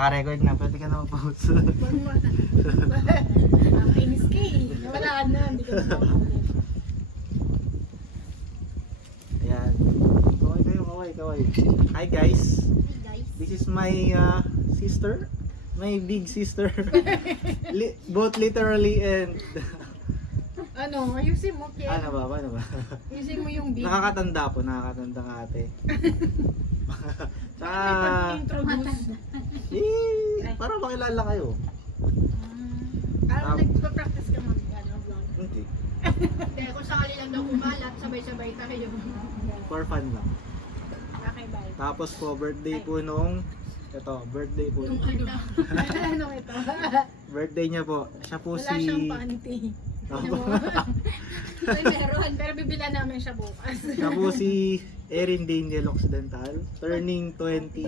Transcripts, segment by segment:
naka-record na. Pwede ka na mag-post. Nakainis ka eh. Wala na, hindi ka na makakulit. Ayan. Kaway kayo, kaway. Hi guys. Guys. This is my sister. My big sister. Both literally and... Ano, ayusin mo, Ken. Ano ba? Ayusin mo yung big. Nakakatanda po, nakakatanda ng ate. Tsaka... Introduce. Para makilala kayo. Parang nagpa-practice ka mag-vlog. Hindi. Kaya kung sakali lang daw kumalat, sabay-sabay tayo. For fun lang. Okay, bye. Tapos po, birthday po nung... Ito, birthday po. Yung ano? Ano ito? Birthday niya po. Siya po Wala si... siyang panty. Ay, meron. Pero bibilan namin siya bukas. Siya po si Erin Daniel Occidental. Turning 20...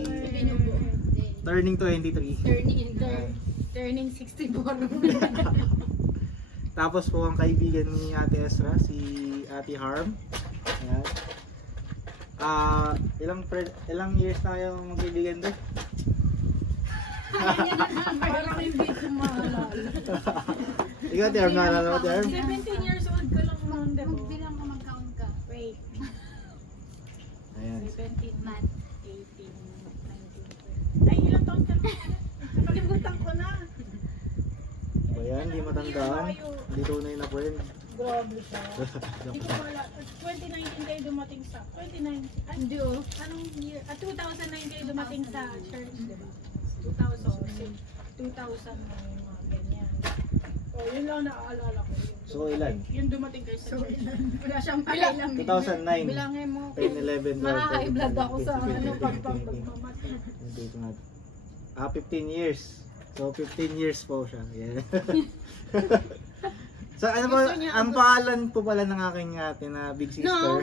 Turning 23. Turning 64. Tapos po ang kaibigan ni Ate Ezra, si Ate Harm. Ayan. Ilang years na kayo magkaibigan doon? Parang hindi ko maalala. Ikaw, Ate Harm, naalala mo, Ate Harm? 17 years old ka lang noon, diba? Magbilang ka, mag-count ka. Wait. Ayan. 17, Math. 18, 19, 20. Ay, ilang taon ka lang? Nakalimutan ko na. Ayan, hindi matandaan. Hindi tunay na friend. Grabe siya. Hindi ko wala. 2019 kayo dumating sa... 2019? Ay, hindi oh. Anong year? 2009 kayo dumating sa church, diba? 2000 na yung mga ganyan. Oh, yun lang naaalala ko. So, ilan? Yung dumating kayo sa church. Wala siyang pakialam. 2009. Bilangin mo. 10, 11, 12, Makaka-i-vlog ako sa 13, ano 14, pagmamat. 15 years. So 15 years po siya. Yeah. So ano po, Gusto niya ang pangalan po pala ng aking ate na big sister. No.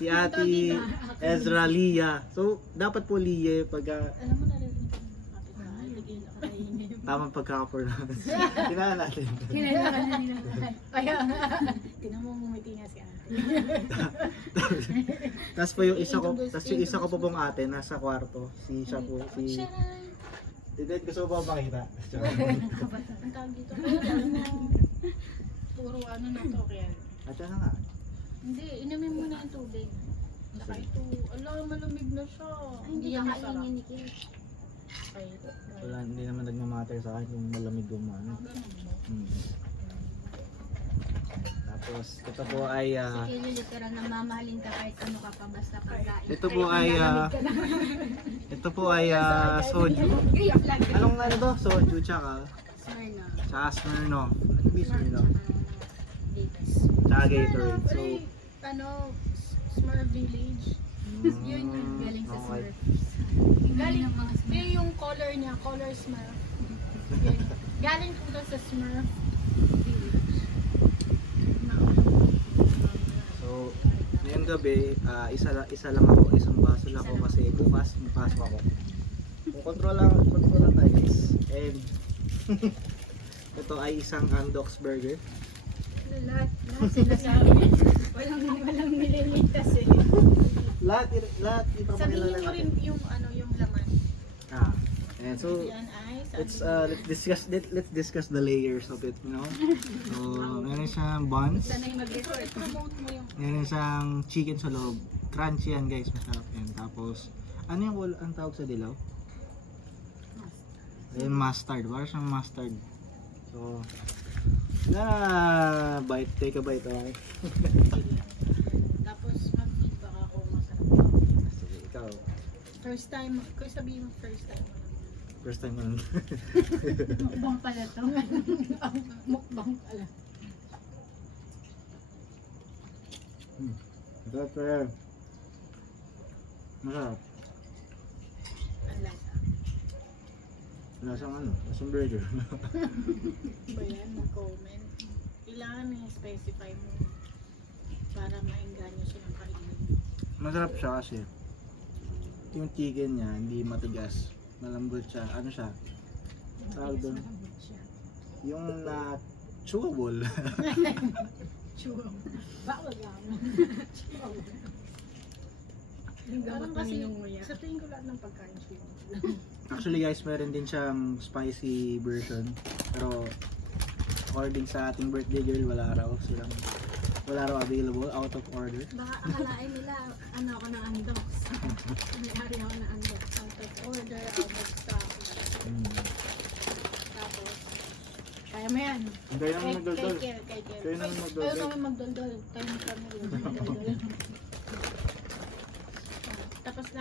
Si Ate Ezra Lia. So dapat po Lia pagka Alam mo na rin yung kapit-bahay. Bigyan ako kainin. tamang pagkaka-pronounce. Kailangan natin. Kinailangan na nila. Kaya nga. Tinan mo ngumiti nga si ate. Tapos po yung isa ko, yung isa ko po pong ate nasa kwarto. Si siya po, si Hindi, gusto ko ba makita? Ang tawag dito. Puro ano na to kaya. At siya na nga. Hindi, inumin mo na yung tubig. Saka ito, ala, malamig na siya. Ay, hindi yan ka masarap. kainin ni Kim. Ay, Wala, hindi naman nagmamatter sa akin kung malamig o ano. Tapos, ito po ay... Si Kim literal na mamahalin ka kahit ano ka pa basta pagkain. ito po ay... ito po ay soju. Anong ano to? Soju tsaka... Smirnoff. Tsaka Smirnoff. Ano ba yung Smirnoff? Davis. Tsaka Gatorade. So, ano, Smurf Village. Yun yung galing sa okay. Smurfs. Galing, ng mga Smurfs. yun yung color niya, color Smurf. Yun. Galing po to sa Smurf Village. So, ngayong gabi, isa lang ako, isang baso lang ako kasi bukas magpasok ako. Kung control lang tayo guys. And ito ay isang Andox burger. Lahat sila sa akin. Walang nilimitas eh. Lahat Sabihin ipapakilala mo rin natin. yung ano, yung laman. And so, Yan ay, let's discuss the layers of it, you know. So, meron siyang buns. sanay mag-record. Promote mo yung Meron siyang chicken sa loob. Crunchy yan guys, masarap yan. Tapos, ano yung ang tawag sa dilaw? Ayun, mustard. Parang siyang mustard. So, bite, take a bite, okay? tapos mag-feedback ako masarap. Sige, ikaw. First time, kung sabihin mo first time mo lang. First time mo nun. Mukbang pala to. Mukbang pala. Ito, pero, masarap. Ang lasa. Lasang ano? Lasang burger. Ba yan? Mag-comment. Kailangan may specify mo para maingganyo silang kainin. Masarap siya kasi yung chicken niya hindi matigas, malambot siya. Ano siya? Tawag doon. Yung na chewable. Chewable. Bawal lang. Chewable. Parang kasi sa tingin ko lahat ng pagkain siya. Actually guys, meron din siyang spicy version. Pero according sa ating birthday girl, wala raw available, out of order. Baka akalain nila, ano ako ng undox. May-ari ako ng undox. Out of order, out of stock. Tapos, kaya mo yan. Kaya naman magdaldal. Kay Kel. Kaya naman magdaldal. Ayaw kami magdaldal. Tayo ni Camille. Magdaldal. Tapos mo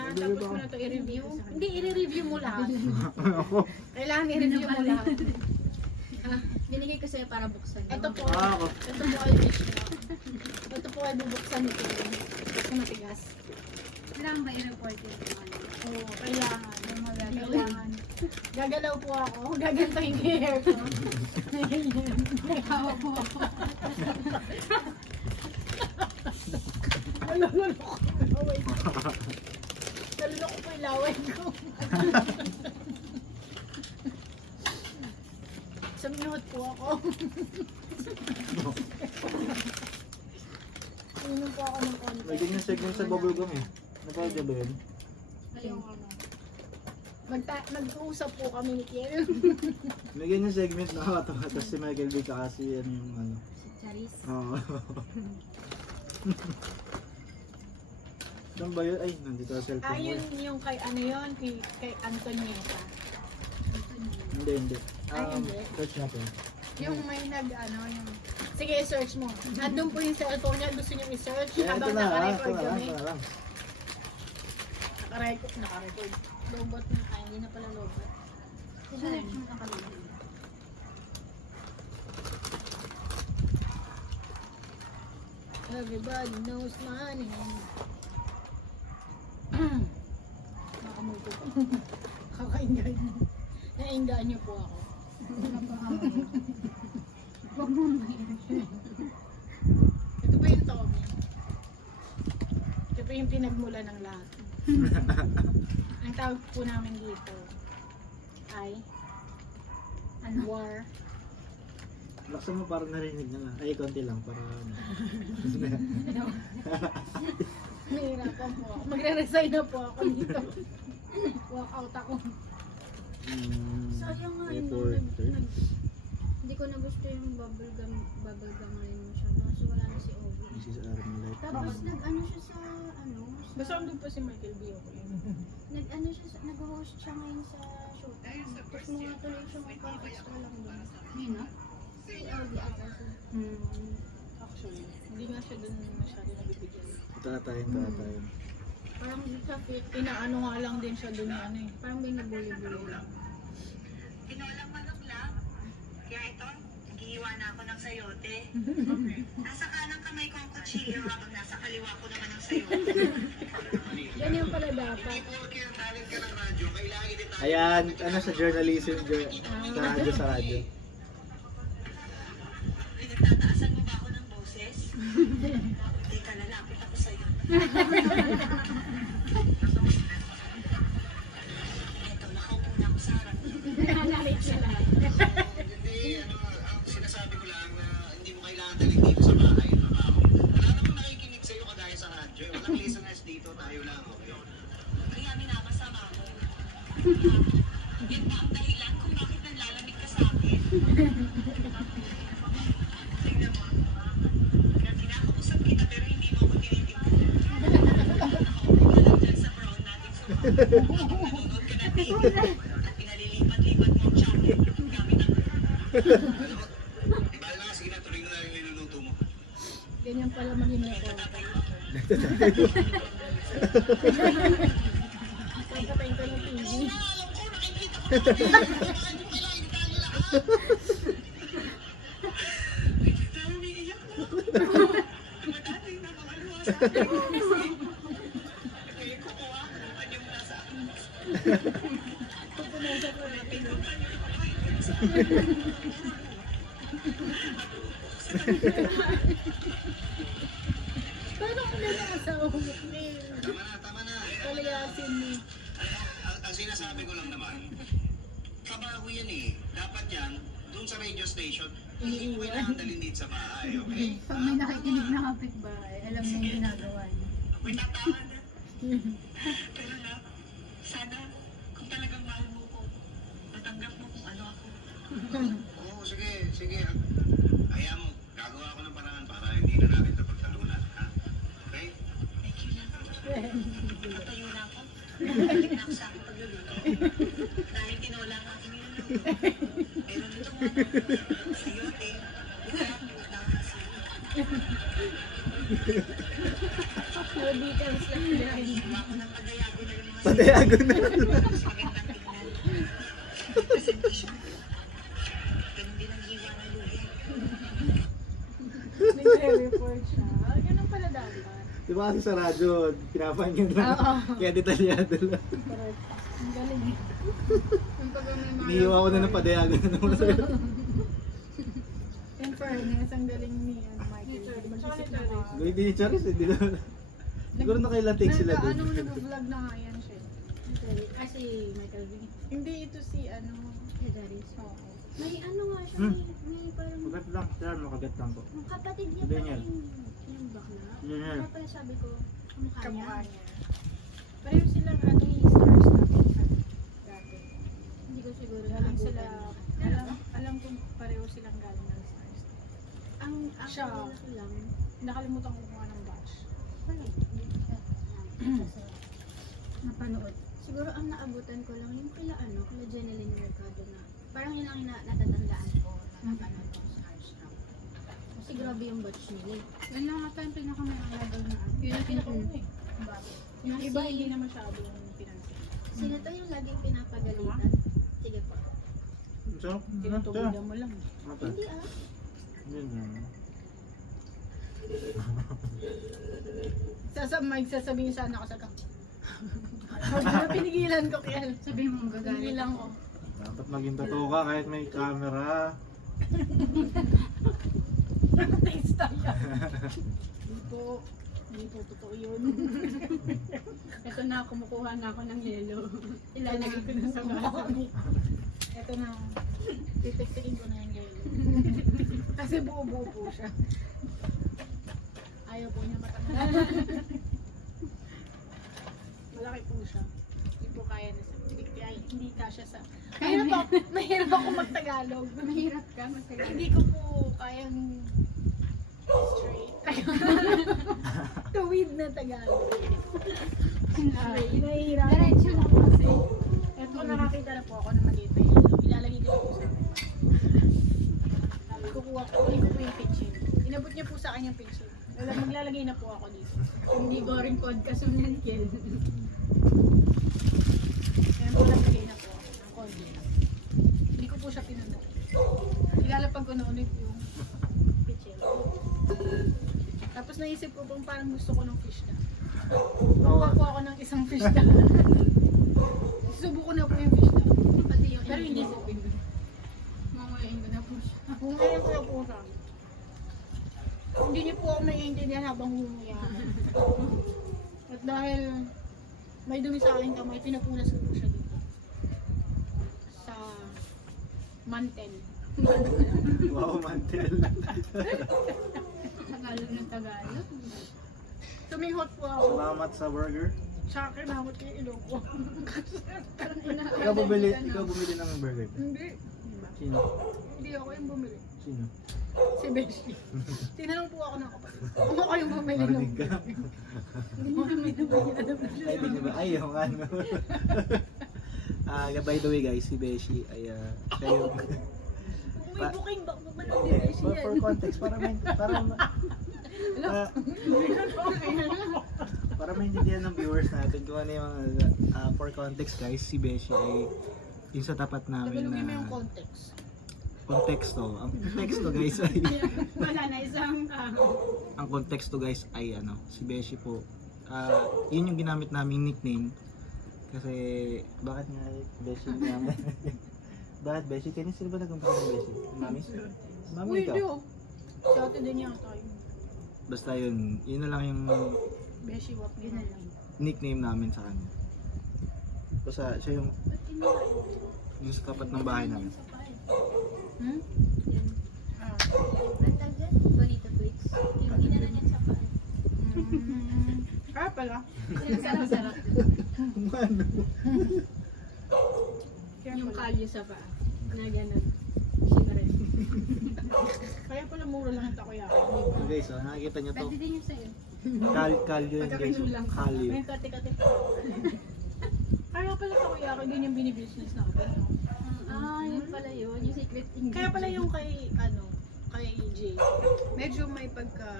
na ito i-review. Hindi, i-review mo lahat. Ako. Kailangan i-review mo lahat. Binigay ko sa'yo para buksan. Ito po. Ako. Ito po ay fish mo. Ito po ay bubuksan ni Kel. Kasi matigas. Kailangan ba i-report yun? Oo, kailangan. Kailangan. Gagalaw po ako. Gagantahin ko yung hair ko. Nagawa po ako. Naluloko ko yung laway ko. Naluloko ko yung laway ko. Suminahot po ako. Inom po ako ng konti. May ganyan segment sa bubblegum eh. Napalagyan ba yun? Yung ano. Nag-uusap po kami ni Kiel. May ganyan segment nakakatawa. Tapos si Michael B. kasi yan yung ano. Si Charis. Oo. Saan ba yun? Ay, nandito sa cellphone Yun ko. yung kay ano yun, kay Antonieta. Hindi. Ay, hindi. Search natin. Yung may yung... Sige, search mo. Nandun po yung cellphone niya, gusto niyo i-search Yeah, habang ito na, naka-record ito na, kami. ito na lang. Naka-record. Lobot na. Ay, hindi na pala lobot. Search mo nakalagay. Everybody knows money. Nakamuto po. Kakainggan. Nainggan niyo po ako. Ito pa yung Tommy. Ito pa yung pinagmula ng lahat. Ang tawag po namin dito ay war. Laksan mo parang narinig na lang. Ay, konti lang para ano. Nahihirapan po ako. Magre-resign na po ako dito. Walk out ako. Sayang nga yun. Reporter. Hindi ko na gusto yung bubblegum ngayon masyado. Kasi wala na si Obi. Mrs. Armalite. Tapos nag-ano siya sa ano. Basta andun pa si Michael B. ako yun. Nag-ano siya, nag-host siya ngayon sa show. Tapos mga tuloy siya magpa-extra lang doon. Nino? Si Obi ata siya. Actually, hindi nga siya dun masyado nabibigyan. Tatayin. Parang sa fit, inaano nga lang din siya dun ano eh. Parang may nabuli-buli lang. Tinolang manok lang. Kaya ito, nag-iiwa na ako ng sayote. Nasa kanang kamay ko ang kutsilyo habang nasa kaliwa ko naman ang sayote. Ganyan pala dapat. Ayan, ano sa journalism, sa radyo. Pinagtataasan mo ba ako ng boses? Teka, lalapit ako sa'yo. Eto, nakaupo na ako sa harap. Nalit siya lang. Hindi, ang sinasabi ko lang na hindi mo kailangan dalhin dito sa bahay yung trabaho. Wala namang nakikinig sa'yo kagaya sa radyo. Walang listeners dito, tayo lang, okay? Kaya minakasama mo. Yan ba ang dahilan kung bakit nanlalamig ka sa akin? Tingnan mo. Kaya kinakausap kita pero hindi mo ako tinitignan. Nakaupo ka lang dyan sa brown natin sa nanonood ka na TV. At pinalilipat-lipat mo ang channel gamit ang... Alam mo, di ba lang, sige na, tuloy mo na yung niluluto mo. Ganyan pala maging reporter. Pagkatayin ko ng TV. Alam ko, nakikita ko na kami. Kailangan detalye lahat. Dahil umiiyak mo. Madali na mga luha sa akin. Kaya kukuha ko kung ano yung nasa akin. Pupunasan ko na TV. Paano ko na nasa umit ni Tama na. Palayasin mo? Ang sinasabi ko lang naman, trabaho yan eh. Dapat yan, dun sa radio station, hindi mo kailangan dalhin dito sa bahay, okay? Pag may nakikinig na kapitbahay, alam mo yung ginagawa niya. Ako'y tataan na. Pero love, sana kung talagang mahal mo ko, matanggap mo kung ano ako. Oo, sige, sige. Kaya mo, gagawa ko ng paraan para hindi na natin ito pagtalunan, ha? Okay? Thank you, love. Tatayo na ako. Balik na ako sa aking pagluluto. Dahil tinola ang aking niluluto. Pero nito nga na, sayote, utak, dapat sa'yo. No details lang yan. Gawa ko ng padayago na yung mga Padayago na. mas magandang tignan. Presentation. Ganun din ang hiwa ng luya. Nagre-report siya. Ganun pala dapat. Di ba kasi sa radyo, pinapangin lang. Kaya detalyado lang. Correct. Ang galing. Yung pag may mga Iniiwa ko na ng padayago na naman sa'yo. In fairness, ang galing ni Michael. Mag-isip na nga. Hindi ni Charis, hindi na. Siguro nakailantik sila dun. Ano, nag-vlog na nga yan siya. Kasi Michael V. Hindi ito si ano. Hedaris. Oo. May ano nga siya, may parang Kagat lang, sir, makagat lang po. yung kapatid niya Hindi pala niya. yung bakla. Niya. Kaya pala sabi ko, kamukha niya. Kamukha niya. Pareho silang ano yung stars natin dati. Hindi ko siguro Galing sila, naabutan. alam kong pareho silang galing ng stars. Ang Siya. akala ko lang, Nakalimutan ko kung anong batch. wala. Hindi ko siya napanood. Siguro ang naabutan ko lang yung kila Jeneline Mercado na parang yun ang natatandaan ko na napanood ko sa Starstruck. Kasi grabe yung batch nila. Yan lang ata yung pinaka-memorable na ano. Yun ang pinaka-una eh. Bakit? Yung iba hindi na masyadong pinansin. Sino to yung laging pinapagalitan? Sige po. So, Tinutuloy mo lang. Hindi ah. Yun yan. Sasabihin sana ako sa kang. Pinigilan ko kaya. Sabihin mo magagalit. Pinigilan ko. Dapat maging totoo ka kahit may camera. Taste tayo. Hindi po totoo yun. Ito na, kumukuha na ako ng yelo. Ilalagay ko na sa baso. Ito na, titiktikin ko na yung yelo. Kasi buo-buo po siya. Ayaw po niya matanggal. Malaki po siya. Hindi po kaya na sa hindi kasya sa... Mahirap ako mag-Tagalog. Mahirap ka, masagal. Hindi ko po kayang straight. Tuwid na Tagalog. Nahihirap. Diretso lang kasi. Ito, nakakita na po ako ng maliit na yelo. Ilalagay ko na po sa kukuha ko. Kunin ko po yung pitchin. Inabot niya po sa akin yung pitchin. Maglalagay na po ako dito. Hindi ko rin podcast yung nankel. Kaya po naglagay na po ako ng konti lang. Hindi ko po siya pinunod. Ilalapag ko na ulit yung pitchin. Tapos naisip ko kung parang gusto ko ng fish na. Kukuha po ako ng isang fish na. Subo ko na po yung fish na. Pati yung Pero hindi po pinunod. Mamuyain ko na po siya. Kung ngayon ko po siya. Hindi niyo po ako naiintindihan habang humuya. At dahil may dumi sa aking kamay, pinapunas ko po siya dito. Sa mantel. Wow, mantel. Tagalog ng Tagalog. Tumihot po ako. Salamat sa burger. Tsaka kinamot ko yung ilong ko. Ikaw bumili ng burger. Hindi. Sino? Hindi ako yung bumili. Sino? Si Beshi. Tinanong po ako ng kapatid. Ano kayong bumili ng Marinig ka. Hindi mo kami nabili. Ay, di ba? Ay, yung ano. By the way guys, si Beshi ay siya yung... May booking ba? Ba't hindi Beshi yan? For context, para maintindihan ng viewers natin kung ano yung for context guys, si Beshi ay yung sa tapat namin Tagalogin mo na yung context. konteksto. Ang konteksto guys ay Wala na isang ang konteksto guys ay si Beshi po. Yun yung ginamit naming nickname kasi bakit nga Beshi namin? Bakit Beshi? Kaya sino ba nag-umpisa ng Beshi? Mami? Mami Uy, ikaw? di oh. Si ate din yata yun. Basta yun na lang yung Beshi Wap Yun na lang. nickname namin sa kanya. Basta siya yung sa tapat ng bahay namin. Hmm? Yan. Ah. Ang tagyan, bonito plates. Yung ginano niya sa paan. Kaya pala. Sarap-sarap. Ano? Kaya Yung pala. kalyo sa paa. Na ganun. Sinarin. Kaya pala mura lang ang takoyaki. So guys, nakikita nyo to. Pwede din yung sa'yo. Kalyo yun guys. Pagkakinulang ka. Kalyo. May kati-kati pa. Kaya pala takoyaki din yung binibusiness natin. No? Yun pala yun. Yung secret ingredient. Kaya pala yung kay Jay. Medyo may pagka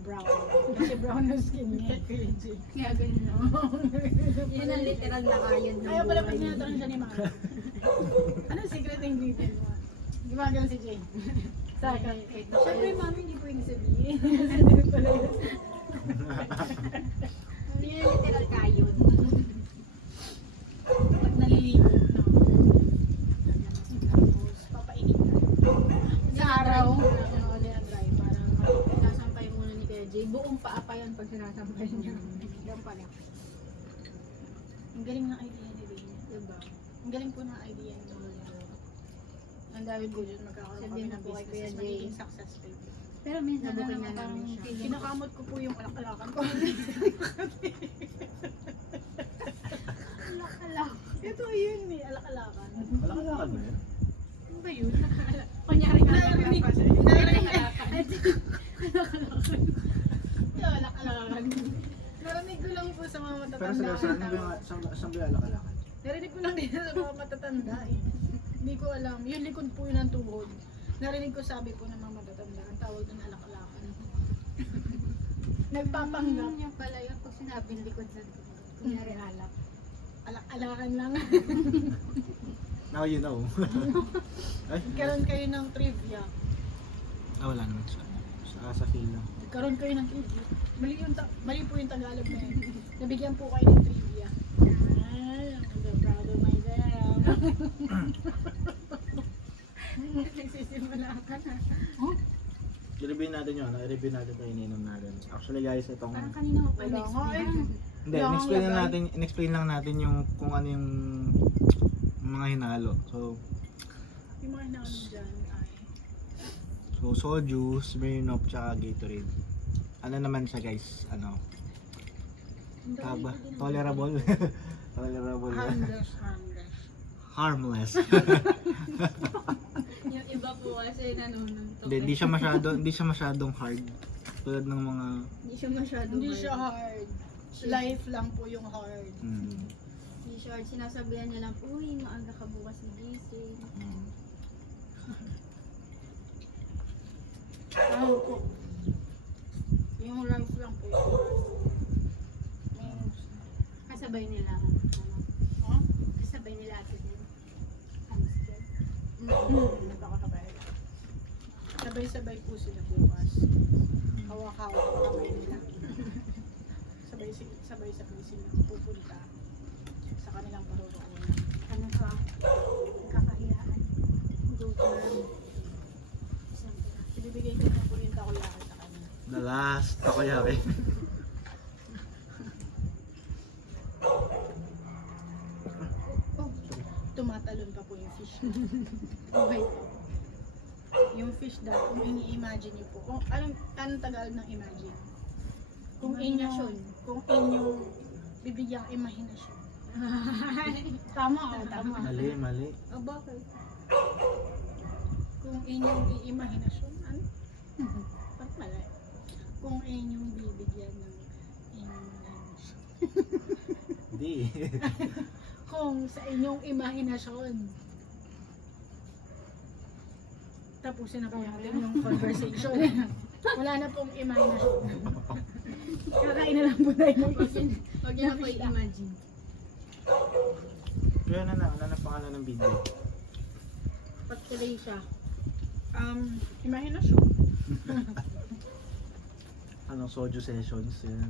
brown. Kasi brown yung skin niya kay Jay. Kaya ganun no? Yun ang literal na kayod ng Kaya pala pag buhay. tinatanong siya ni Mama. Anong secret ingredient mo? Gumagano si Jay. Saka, syempre mami hindi pwede sabihin. Hindi pala yun. Yun yung literal kayod. Pag naliligo, no? Tapos papainit na. Sa araw, dry. Parang Sinasampay muna ni Kuya Jay. Buong paa pa yan pag sinasampay niya. Yan pala. Ang galing ng idea ni Dana. Diba? Ang galing po ng idea ni Dana. Ang dahil ko dyan magkakaroon kami Sabihin ng mo po kay business Kuya is Jay. magiging successful. Pero minsan Nabuking naman na parang namin siya. feeling ko- Kinakamot ko po yung alak-alakan ko. Alak-alak. Ito yun eh, alak-alakan. Wala ka lakad ba yun? Ano ba yun? Kunyari ka lang Narinig pa. narinig Alak-alak. yung alak-alakan. Narinig ko lang po sa mga Pero matatanda. sa saan ba yung saan ba yung alak-alakan? Narinig ko lang din sa mga matatanda eh. Hindi ko alam. Yung likod po yun ng tuhod. Narinig ko sabi po ng mga matatanda. Ang tawag doon alak-alakan. Nagpapanggap. Yung pala yun pag sinabing likod sa kunyari alak. Alak-alakan lang. Now you know. Ay, Nagkaroon kayo ng trivia. wala naman siya. Sa feel lang. Nagkaroon kayo ng trivia. Mali po yung Tagalog na yun. Nabigyan po kayo ng trivia. I'm so proud of myself. Nagsisimula ka na. I-review natin yun. I-review natin ito ininom natin. Actually guys, itong... Parang kanina mo pa Wala nga eh. Hindi, Wala in-explain akong lang lagay. natin, in-explain lang natin yung kung ano yung mga hinalo. So, Yung mga hinaano dyan ay soju, Smirnoff, tsaka Gatorade. Ano naman siya guys? Ano? Taba? Tolerable? Tolerable. harmless. Harmless. Yung iba po kasi nanununtok. Hindi siya masyadong hard. Tulad ng mga Hindi siya masyado Hindi hard. siya hard. Life lang po yung hard. Hindi siya hard. Sinasabihan niya lang, uy, maaga ka bukas gigising. Ano po? Yung life lang po yung hard. Kasabay nila. Huh? Kasabay nila ate din. Hamster. Nagkakasabay. Sabay-sabay po sila bukas. Hawak-hawak ang kamay nila. Sabay-sabay sila pupunta sa kanilang paruroonan. Ano ka? Kakahiyaan. Gutom. Ibibigay ko ng kuryenta ko lahat sa kanya. the last takoyaki. Tumatalon pa po yung fish. Okay po. Yung fish daw, kung ini-imagine niyo po, kung anong Tagalog ng imagine? Kung inyong, bibigyang imahinasyon. Tama o, tama. Mali. Oh, bakit? Kung inyong iimahinasyon, ano? Ba't mali? Kung inyong bibigyan ng imahinasyon. Hindi. Kung sa inyong imahinasyon. Tapusin na po natin yung conversation. Wala na pong imahinasyon. Kakain na lang po tayo ng isin. Huwag niyo na po i-imagine. Kaya ano na pangalan ng video? Pag-tuloy siya. Imahinasyon. Anong soju sessions yun?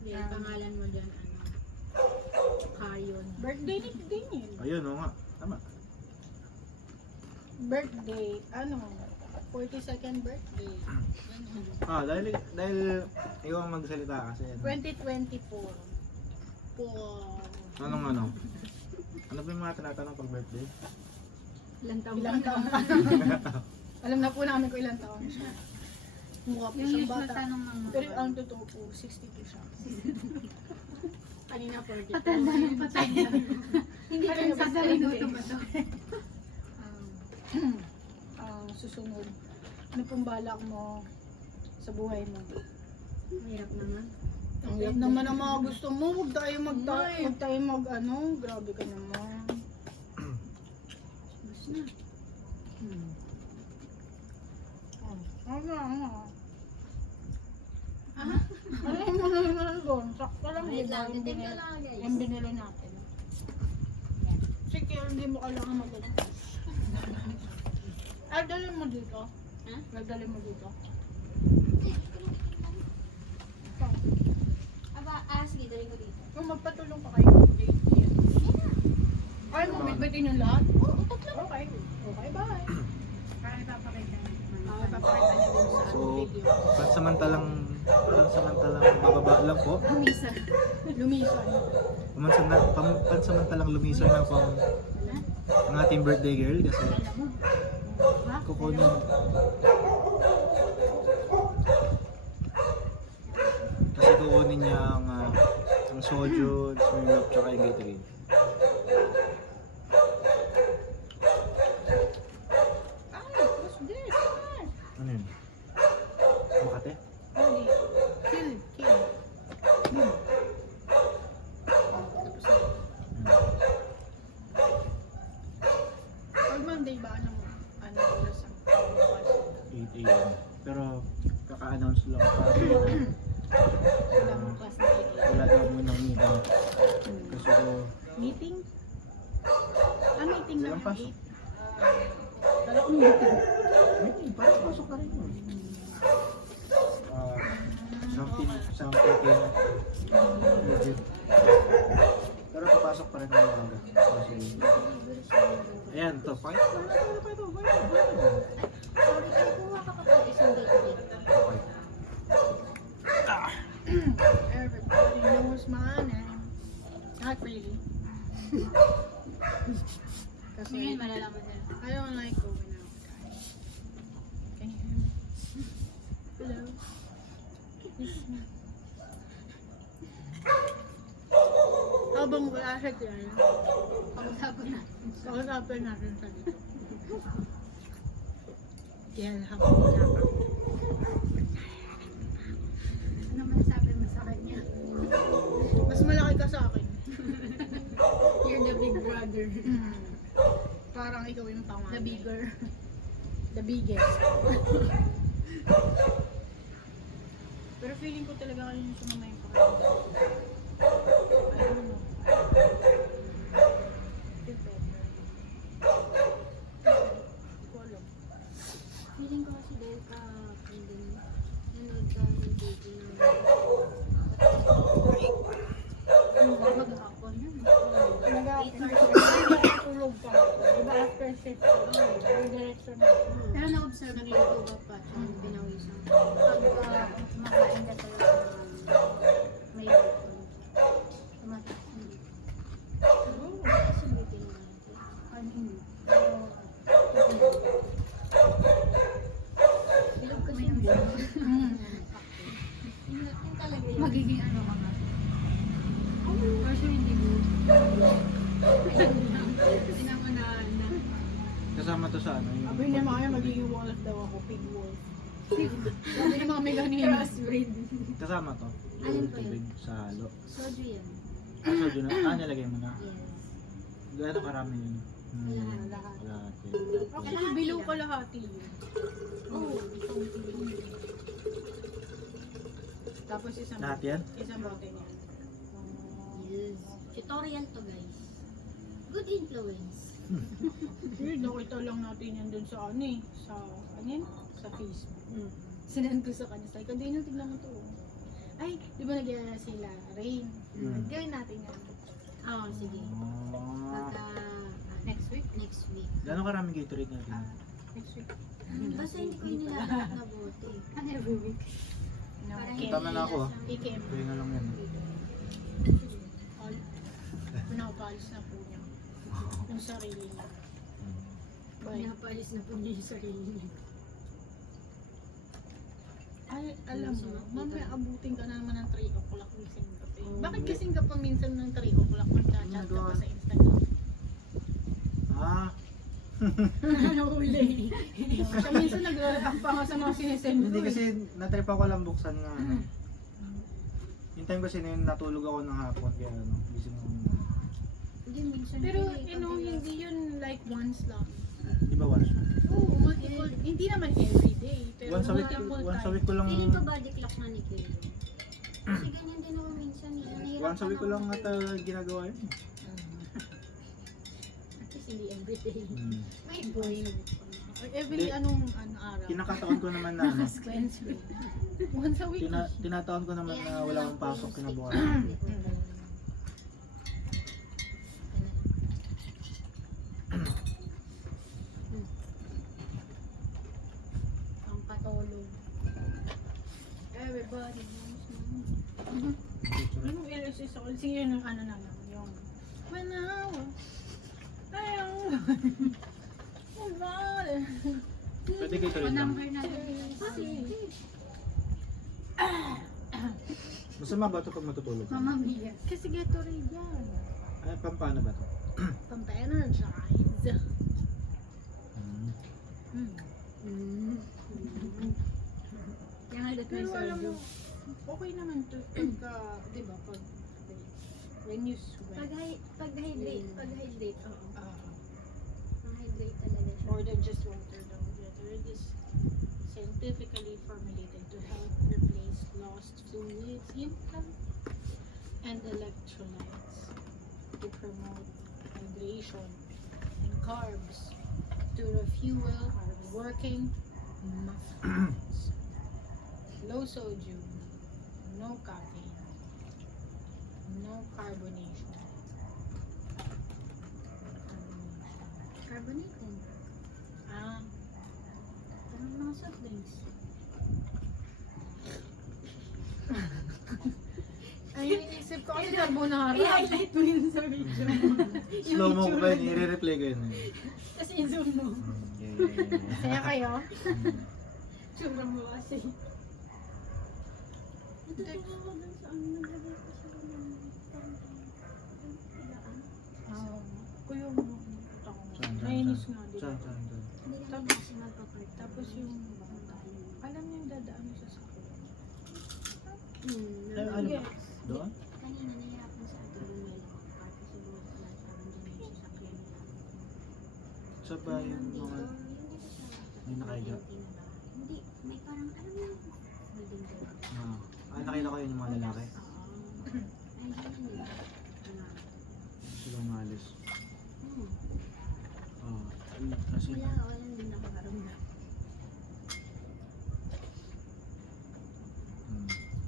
Hindi, pangalan mo dyan, ano? Kayon. Birthday ni Daniel. Ayun, oo nga. Tama. Birthday, 42nd birthday. Dahil ikaw ang magsalita kasi. 2024. Po. Ano? Ano ba yung mga tinatanong pag birthday? Ilang taon Ilang taon ka? Alam na po namin kung ilang taon siya. Mukha po Yung siyang news na bata. tanong ng Pero ang totoo po, 62 siya. Kanina 40. patanda ng patanda. Hindi ka Kanina sa pa minuto ba to? Susunod. Ano pong balak mo sa buhay mo? Mahirap naman. Ang hirap naman ang mga gusto mo. Huwag tayo grabe ka naman. Bus na. Ano mo naman doon? Sakto lang, di Wait ba? lang, titake ko lang guys. Yung binili natin. Sige, hindi mo kailangan mag-ano. Ay, dalhin mo dito. Ha? Nagdalhin mo dito. Sige, dali ko dito. Kung magpatulong pa kayo, ay, mo bitbitin yung lahat? Oo, tatlo. Okay. Okay, bye. Para ipapakita naman. Papakita niyo din sa So, video. pansamantalang bababa lang po. Lumisan. Lumisan. Pansamantalang lumisan lang po ang ating birthday girl kasi kukunin niya ang soju, Smirnoff, tsaka yung Gatorade. What's this? Ano yun? Makate? Hindi. Kill. Boom. Tapos na. Pag Monday ba, ano oras ang 8 a.m. Pero kaka-announce lang pa. wala mong class na Wala daw munang meeting. Kasi ko, meeting? Meeting na walang pasok. 8. Kala ko meeting. Meeting, parang pasok na rin yun. Something legit. Pero papasok pa rin ng mga kasi ayan to, pakita Sorry, ay kuha ka pa pag isang date dito. Everybody knows my name. Not really. Kasi Ngayon, malalaman nila. I don't like going out, guys. Can you hear me? Hello? This is me. Habang wala siya dyan, Pag-usapan na. pag-usapan natin sa dito. Kaya habang wala ka. Ano masasabi mo sa kanya? Mas malaki ka sa akin. You're the big brother. Parang ikaw yung panganay. The bigger. The biggest. Pero feeling ko talaga kayo yung sumama yung panganay. I don't know. Feel better. Hindi ko alam. Feeling ko kasi dahil ka nanood ka ng video ng maghapon yun. Nag-tulog pa ako. Diba after shift? Diretso na. Pero na-observe ng YouTube pa siya yung pinawisan. Pag kumakain ka talaga may ipon. Tumataas hindi. Kasi bitin mo natin. Ano hindi? Bilog kasi yung bilog. Yung talaga yun. Magiging ano ka nga. Kasi hindi mo. Sinamanahan na. kasama to sa ano yung Sabi niya mga magiging wolf daw ako. Pig wolf. Sabi niya mga may ganina. Crossbreed. kasama to Alin yung pa yun? tubig sa halo. Soju yun. So doon na nilagay mo na. Yes. Gaano karami yun? Lahat. Lahat. Actually, below kalahati yun. Oh, Tapos isang Lahat yan? isang bote niyan. yes. Tutorial to guys. Good influence. Yun, nakita lang natin yan dun sa ano eh. Sa, ano yun? Sa Facebook. Sinend ko sa kanya. Sabi ko, Dino, tignan mo to. Ay, di ba nagyaya sila? Rain. Gawin natin yan. Oo, sige. Pagka Next week? next week. Gaano karami Gatorade natin? Next week. Basta hindi ko yung nilalagak na bote. Ano every week? Parang Okay. Tama na ako, ah. Ikem. Kaya na lang yan. Pinapalis na po niya. Yung sarili niya. Bye. Pinapalis na po niya yung sarili niya. Ay, alam mo, mamaya abutin ka na naman ng 3 o'clock gising ka pa. Bakit gising ka pa minsan ng 3 o'clock magchat-chat ka pa sa Instagram? Ah, Nahuli. Siya minsan nag-react pa nga sa mga sinesend ko. hindi kasi natripa ko lang buksan nga. Ano. Yung time kasi na yun, natulog ako ng hapon kaya ano, gising ako. Hindi, minsan. Pero, hindi, hindi yun like once lang. Di ba once? Oo, multiple. Hindi naman everyday. Pero Once a week, multiple once a times. week ko lang, Feeling ko body clock na ni Kilo. Kasi ganyan din ako minsan. once a week ko lang ata ginagawa yun. Kasi hindi everyday. Hmm. May boy. Every Hindi. anong araw. Kinakataon ko naman na ano, Wednesday. Once a week. tinataon ko naman na wala akong pasok kinabukasan. Ang patulog. Everybody knows me. Anong LSS ako? Sige yun yung ano naman. Yung when I was Pwede kayo tuloy lang. Number natin. Masama ba ito pag matutulog? Mama Mia. Kasi Gatorade yan. Ay, pampano ba ito? Pampa-energize. Yung halit may Pero alam mo, sordo. okay naman to pagka, di ba, pag when you sweat. Pag-hydrate, oo. uh, Pang-hydrate talaga siya. more than just water though. Gatorade is scientifically formulated to help replace lost fluids in and electrolytes to promote hydration and carbs to refuel our working muscles. Low sodium, no caffeine, no carbonation. Carbonate din. Ah, Parang mga soft drinks. ay, isip ko kasi carbonara. I-highlight mo yun sa video. Slow mo ko ba yun? I-replay ko yun. Kasi i-zoom mo. Kaya kayo? Tsura mo kasi. Natutuwa ko dun sa ano, naglagay ko sa ng pilaan. Kuya mo. Saan? Nainis nga, di ba? Saan? Saan? Hindi lang kasi magpapart. Tapos yung, alam niyo yung dadaan mo sa sakit. Ay, ano ba? Yes. Doon? Kanina nahirapan sa atin bumili. Kasi sa buwan ko lang parang dyan yung sasakyan. Sa ba yung mga... May nakahiga? Hindi, may parang alam mo yung building door. nakita ko yun yung mga lalaki. Ay, hindi. Sila umalis. Kasi... Walang din ako karamdam.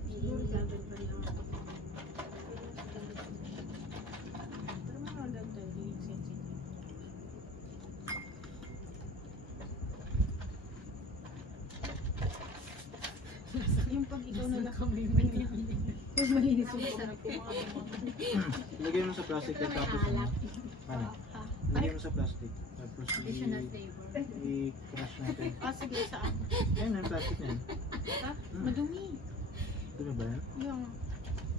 Siguro gagawin pa rin ako. Pero mga doctor, yung sensitive. Yung pag ikaw na lang kami, mas malinis yung sarap ko mga Ilagay mo sa plastic yan tapos ano? Ano? Ilagay mo sa plastic. Tapos Additional flavor. i-crush natin. Ah, sige, saan? Ayan, yung plastic na yan. Ah, madumi. Dumi ba yan? Yung...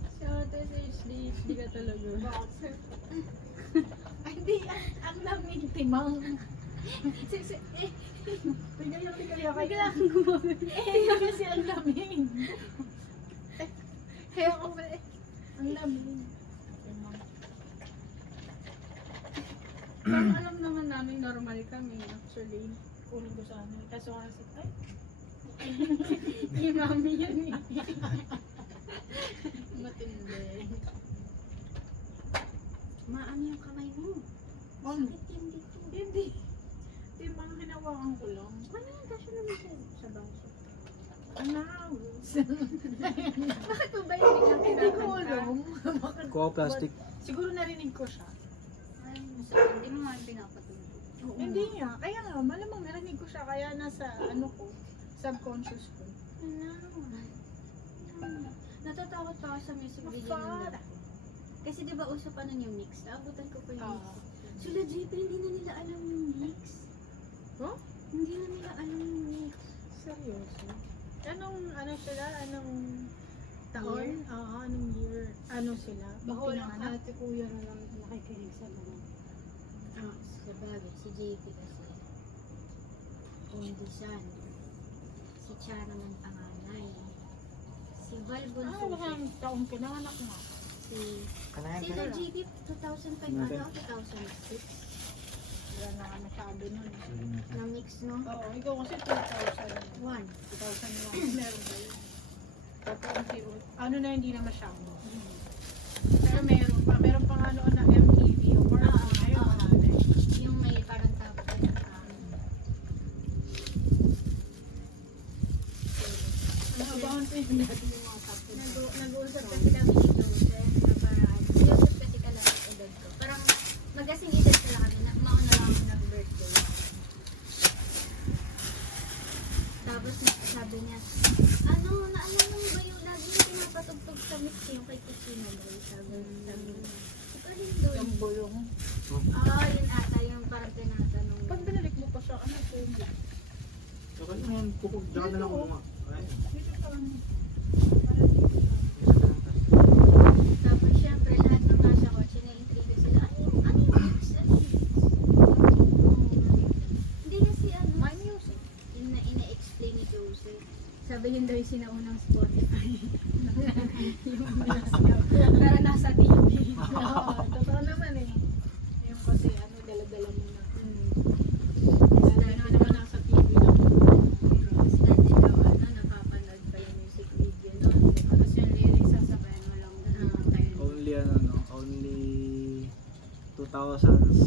Si ate sa HD ka talaga. Ay, di, ang lamig, timang. Bigla kang gumamit. Kasi ang lamig. Kaya ako ba ang lamig. Pero alam naman namin normal kami. Actually, kunin ko sa amin. Kaso kasi, ay, yung mami yan eh. Matindi. Maano yung kamay mo? Ano? Sakit yan dito. Hindi. Timang hinawakan ko lang. Ano yan? Kasya naman sa bangso. Announce. Bakit mo ba yung biglang Hindi ko alam. Kuha ko plastic. Siguro narinig ko siya. Ay, masakit. Hindi mo nga pinapatulog. Hindi nga. Kaya nga, malamang narinig ko siya. Kaya nasa ano ko, subconscious ko. Natatakot pa ako sa music video ng Mafara. dad ko. Kasi di ba uso pa nun yung mix? Naabutan ko pa yung mix. Ah. Sila JP, hindi na nila alam yung mix. Huh? Hindi na nila alam yung mix. Seryoso? Ano sila? Anong taon? Oo, anong year? Ano sila? Baka walang Pinanganak? ate kuya na lang nakikinig sa mga. Sa bagay, si JP kasi. Only son. Si Cha naman panganay. Si Val Bunso. Baka ang taong pinanganak mo. Si Kanayan Sila ka. JP 2005 ano? 2006. Wala na nga masyado nun. Na mix no? Oo, ikaw kasi 2001. 1. 2001. Meron ba yun? Tapos, ano na hindi na masyado. Pero meron pa. Meron pang ano na MTV Awards. Ngayon, wala na eh. Yung may parang top 10 Ang habang ito yung dati yung mga top 10. Nag-uusap kasi kami ni Joseph na parang, si Joseph kasi kalapit edad ko. Parang magkasing edad sila kami, mauna lang ako ng birthday. Tapos sabi niya, naalala mo ba yung lagi na pinapatugtog sa mix yung kay Kusina Boy? Sabi niya, ano yun doon? Yung bulong. Yun ata yung parang tinatanong. Pag binalik mo pa siya, ano po yun? Okay na yan, dyan na lang ako nga. Ay, Dito pa ano. Tapos syempre lahat ng nasa kotse na-intrigue sila, ano yung mix? Hindi kasi My music. yun na ina-explain ni Joseph. Sabi yun daw yung sinaunang Spotify. Pero nasa TV. Oo, totoo naman eh. Yung kasi ano, dala-dala mo na. Ano naman nasa TV lang. Tapos dati daw napapanood pa yung music video nun. Tapos yung lyrics sasabayan mo lang only only 2000s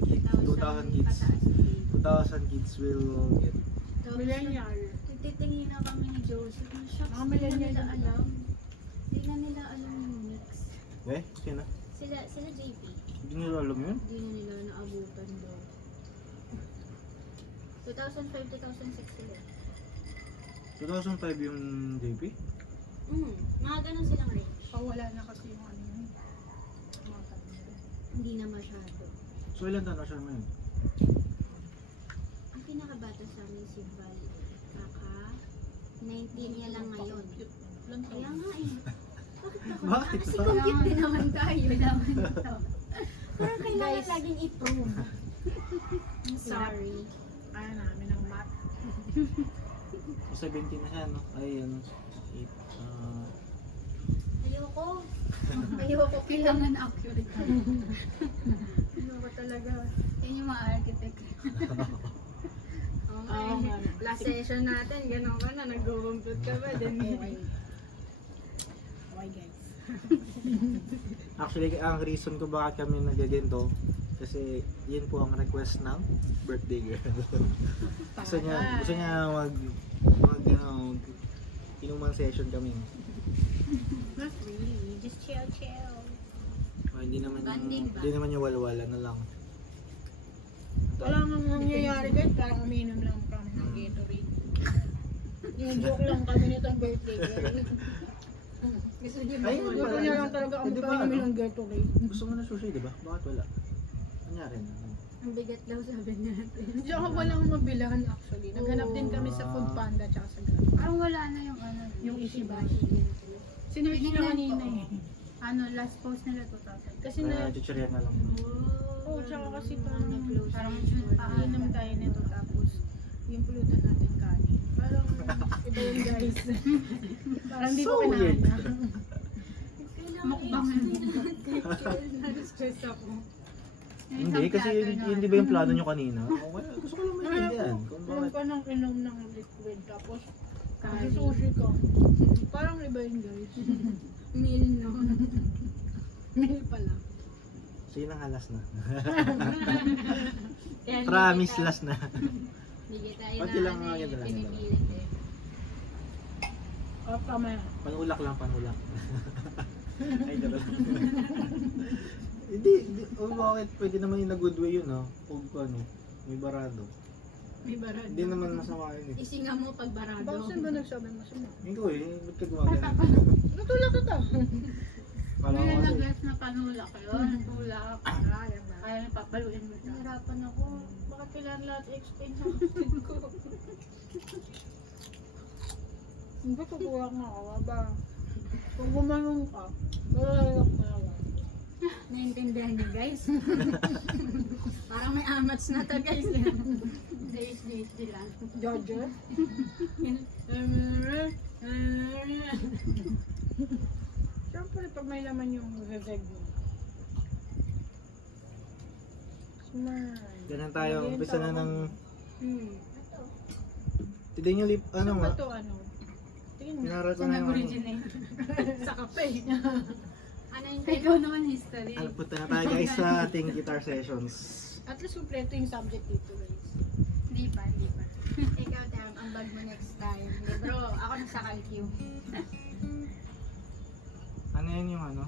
kids, 2000 kids. pataas na yun. 2000 kids will get. Tapos Millennial. titingin na kami ni Joseph. Shucks, Mga hindi na millennial nila din alam. Hindi na nila alam yung mix. Eh, sino? Sila JP. Hindi nila alam yun? Hindi na nila naabutan daw. 2005, 2006 sila. 2005 yung JP? Mga ganun silang range. Wala na kasi yung ano yun. Mga kanila. Hindi na masyado. So ilan taon na siya ngayon? Ang pinakabata sa amin si Val. Kaka 19 niya lang ngayon. Lang Kaya nga eh. Bakit ako? Bakit? Kasi compute din naman tayo. Parang kailangan laging i-prove. I'm sorry. Kaya namin ang math. So 17 na siya, no? Ay, ano? 8, Ayoko. Ayoko. Kailangan accurate. Ayoko talaga. Yan yung mga architect. Oo nga. Last session natin, gano'n ka na, nag-compute ka ba? Then, Okay guys. Actually, ang reason ko bakit kami nagaganto kasi yun po ang request ng birthday girl. gusto niya mag inuman session kami. Not really. Just chill. Hindi naman Banding ba? hindi naman niya walwala na lang. Wala nang nangyayari guys. Parang uminom lang kami ng Gatorade. Yung joke lang kami nitong birthday girl. gusto niyo Ay, ba? Gusto niya lang talaga kami Di ba, painumin ano? ng Gatorade. Gusto mo na sushi, di ba? Bakit wala? Nangyari na. Ang bigat daw sabi natin. Hindi ako walang mabilahan actually. Naghanap din kami sa Food Panda tsaka sa Grab. Parang wala na yung ano. Yung Ishibashi. Sinerch niya kanina eh. Ano, last post nila 2000. Kasi na, Chichirya na lang. oh, tsaka kasi parang Na-close. parang June pa. inom tayo nito tapos yung pulutan natin kanin. Parang iba yun guys. Parang di ko So weird. kinana. Mukbang na-stress ako. Hindi, kasi yun di ba yung plano nyo kanina? Okay, gusto ko lang maintindihan. Kung Meron bakit. ka nang inom ng liquid tapos kasi Kanin. sushi ka. Parang iba yun guys. Meal no. Meal pala. So yun ang halas na. Kaya hindi Promise kita- last na. Hindi tayo Pati lang nga yan lang. pinipilit eh. O, tama yan. Panulak lang, panulak. Ay, dala. Hindi, bakit pwede naman yung na good way yun, no? Kung ano, may barado. May barad. Hindi naman masama yun eh. Isinga mo pag barado. Bakit saan ba nagsabi mo sa mga? Ikaw eh, ba't ka gumagano? Natulak ka ta. Kala ko kasi, na panulak yun. Tulak. Kaya napapaluin mo. Nahirapan ako. Bakit kailangan lahat i-explain sa akin ko? Hindi ko kulang na awa ba? Kung gumanong ka, malalak na awa. Naintindihan niyo guys? Parang may amats na to guys. DHD lang. Judger? Siyempre, pag may laman yung veveg mo. Smart. Ganun tayo, umpisa na ng... Ito. Tignan yung lip, ano Saan nga? ba ito, ano? Tingin mo. Pinarat ko Saan na yung ano. nag-originate? Sa kape. Ano yung ikaw naman history? Ano, punta na tayo guys sa ating guitar sessions. At least kompleto yung subject dito, guys. Hindi pa. Ikaw Tam, ang bag mo next time. Hindi bro, ako na sa Calcu. Ano yan yung ano?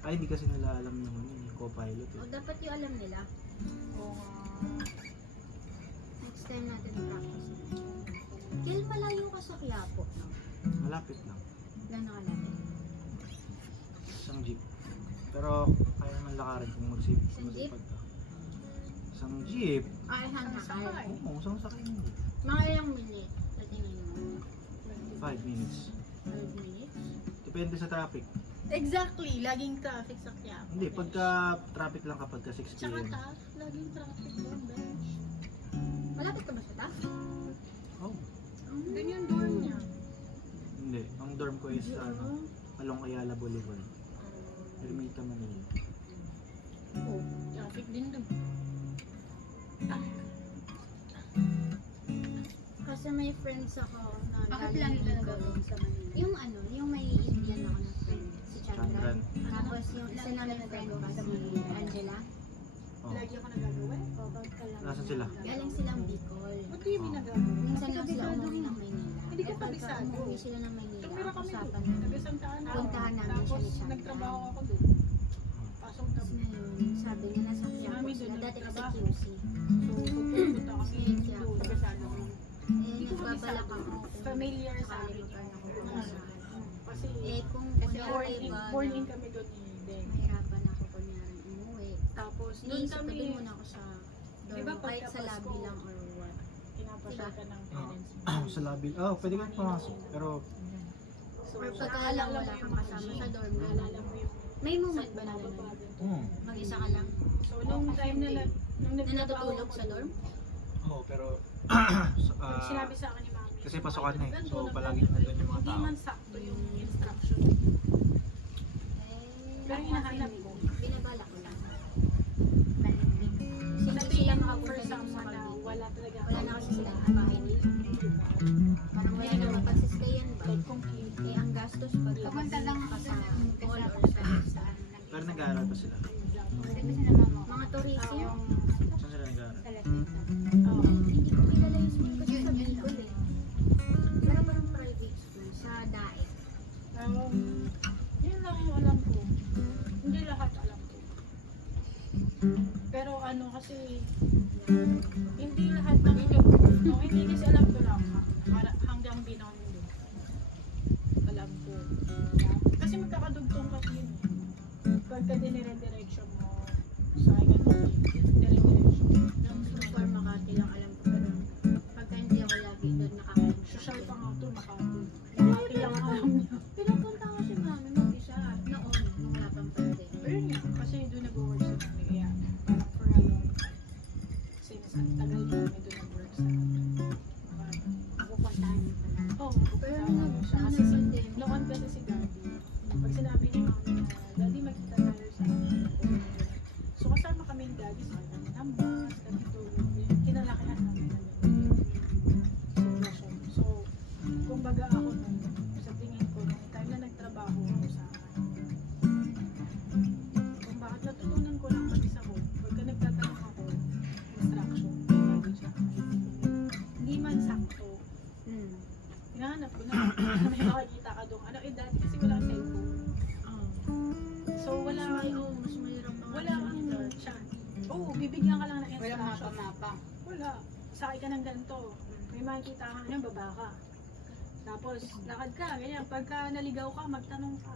Ay, hindi kasi nila alam yung ano, yung co-pilot. O Eh. dapat yung alam nila. Oo nga. Next time natin practice. Kailan malayo ka sa Quiapo? No? Malapit lang. Gano'n kalapit? Isang jeep. Pero kaya naman lakarin kung Isang jeep? magsipag ka. Isang jeep? Ay, hangakay. Oo, isang sakay mo. Mga ilang minute sa tingin mo? 5 minutes. 12 minutes? Depende sa traffic. Exactly, laging traffic sa Quiapo. Hindi, pagka traffic lang kapag ka 6 Tsaka p.m. taas, laging traffic doon, bench. Malapit ka ba sa taas? Oh, Doon yung dorm niya. hindi. Ang dorm ko is ano, Along Ayala Boulevard. Ermita, Manila. Oh, traffic din doon. Kasi may friends ako na Bakit galing lagi ka Bicol. nagagawin sa Manila? Yung ano, yung may Indian ako na friend, si Chandra. Chandran. Tapos yung isa namin friend pa, si Angela. Oh. Lagi ako nagagawin. O, bag ka lang. Nasaan sila? Galing silang Bicol. Ba't kayo ginagawin? Minsan lang sila umuwi ng Maynila. Hindi ko Eh, pagka kabisado. umuwi sila ng Maynila, Tumira kami usapan doon. namin. Nagasantaan ako. Puntahan namin siya Tapos ni Chandra. nagtrabaho ako doon. Pasok na. Tapos ngayon, sabi niya nasa Quiapo Mami sila. doon Dati kasi nagtrabaho. QC. So, pupunta kami doon. Nagasantaan ako. Eh, Hindi ko nagbabalak kabisado. ako kung Familiar sa sakali akin. magkaroon ako yung ng ano. usahan. Kasi, Eh, kung kasi kunyari ba, born in kami doon ni Ben. mahirapan ako kunyari umuwi. Tapos, doon Iniisip ko kami, doon muna ako sa dorm, Diba kahit sa pagka lobby Pasko, lang or what. pinapasyal ka ng parents mo. Sa lobby. Oh, pwede ka pumasok. Pero, So, Or pagka lang wala kang kasama sa dorm, naalala mo yung may moment ba na bababa ganun? doon. Mag-isa ka lang? So, nung time na nung Na nagtrabaho natutulog ako sa dorm? oh, pero, Pag sinabi sa akin ni Mami. kasi pasokan na eh. ganito, So, ganito, palagi nandun yung mga Hindi tao. man sakto yung instruction. Pero hinahanap ko. Binabala ko lang. Balimbing. Kasi Sabi sila yung makapunta for dito sa someone na Cavite. wala talaga. Wala na kasi sila ang bahay nila. Parang wala na mapagsistayan ba? Like complete. Eh, ang gastos pag Pupunta lang ka ako sa doon ng mall or sa Pero nag-aaral pa sila. mga tourism. Saan sila nag-aaral? Oo. Hindi ko kilala yung school kasi sa Bicol eh. Pero parang private school sa Daet. Yun lang yung alam ko. Hindi lahat alam ko. Pero ano kasi, hindi lahat ng no, hindi kasi alam ko lang hanggang Binondo. Alam ko. Kasi magkakadugtong kasi yun eh. Pagka dinire-direction mo sa ganun, dire-direction. For Makati lang alam ko pero pagka hindi ako lagi doon nakakalim siya. Social pa nga ito, Makati. Makati lang ang alam niya. Pinupunta ko si mami mag-isa noon nung wala pang pandemic. Pero yun nga, kasi doon nag-work si Mami. Kaya parang for a long time. Since ang tagal din kami doon nag-work sa Makati. Pupuntahan niyo pala. Oo, Pero pero nung siya kasi pandemic, noon kasi si Daddy. Pag sinabi ni Mami na, Daddy magkita tayo sa so kasama kami ni Daddy sa Nambas, ganito, kinalakihan namin na sitwasyon. So, kumbaga ako nun, sa tingin ko, nung time na nagtrabaho ako sa kung bakit natutunan ko lang mag-isa ko, pagka nagtatanong ako, instruction, ginagawa siya. Hindi man sakto, hinahanap ko na. May makikita ka doon. Ano, dati kasi wala akong cellphone. So, wala mas mahirap mga wala kang chance. Oo, bibigyan ka lang ng Wala instruction. mapa-mapa. Wala. Sakay ka ng ganito. May makikita ka nga, baba ka. Tapos, lakad ka, ganyan. Pagka naligaw ka, magtanong ka.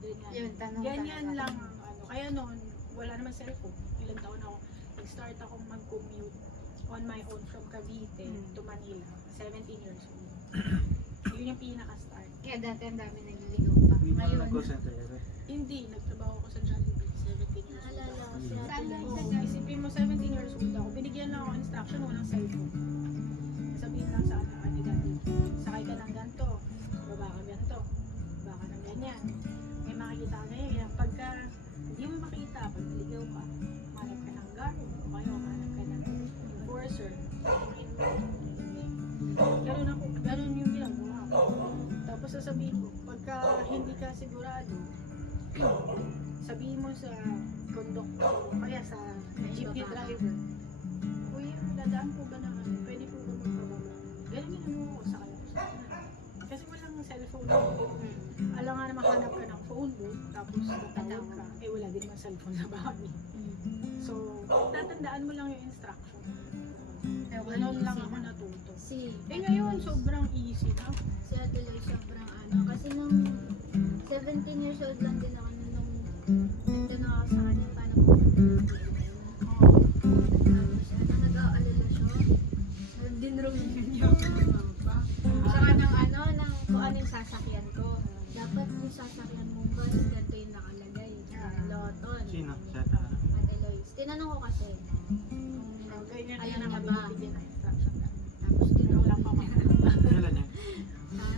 Ganyan. Yun, tanong Ganyan talaga. lang ang ano. Kaya noon, wala naman cellphone. Ilang taon ako. Nag-start akong mag-commute. on my own from Cavite to Manila. 17 years old. Yun yung pinaka-start. Kaya dati ang dami nagliligaw pa. Hindi mo Ngayon, nag-call center kasi. Hindi, nagtrabaho ko sa Jollibee, 17 years old. naalala ko si Ate Saan lang Liza. sa isipin mo, 17 years old ako. Binigyan lang ako instruction, walang cellphone. Sabihin lang sa akin, ate dati, sakay ka ng ganito, baba ka ganito, baba ka ng ganyan. May makikita ka ngayon, yan. Pagka hindi mo makita, pag naligaw ka, hanap ka ng garo, o kayo, hanap ka ng enforcer. Ganun yung ginagawa ko. Tapos sasabihin ko, pagka hindi ka sigurado, sabihin mo sa conductor o kaya sa jeepney driver, kuya, dadaan po ba naman? Pwede po ba magpababa? Ganun ginagawa ko sa kanya. Kasi walang cellphone. Alam nga naman hanap ka ng phone booth, tapos tatawag ka, eh wala din naman cellphone sa bahay. So, tatandaan mo lang yung instruction. Ganun lang ako natuto. Si Eh ngayon, sobrang easy na. Ate Liza sobrang ano. Kasi nung 17 years old lang din ako nung nagtanong ako sa kanya paano po tapos nag-aalala siya. Dinroom niya pa. Saka ng ano, ng kung ano yung sasakyan ko. Dapat yung sasakyan mo ba, ganito yung nakalagay. Loton. Sino? Siya? Ate Lois. Tinanong ko kasi. Ganyan Alam na niya kami ba? bigyan ng instruction na. Tapos Tinanong dinroom lang pa Kailan yan? Ha?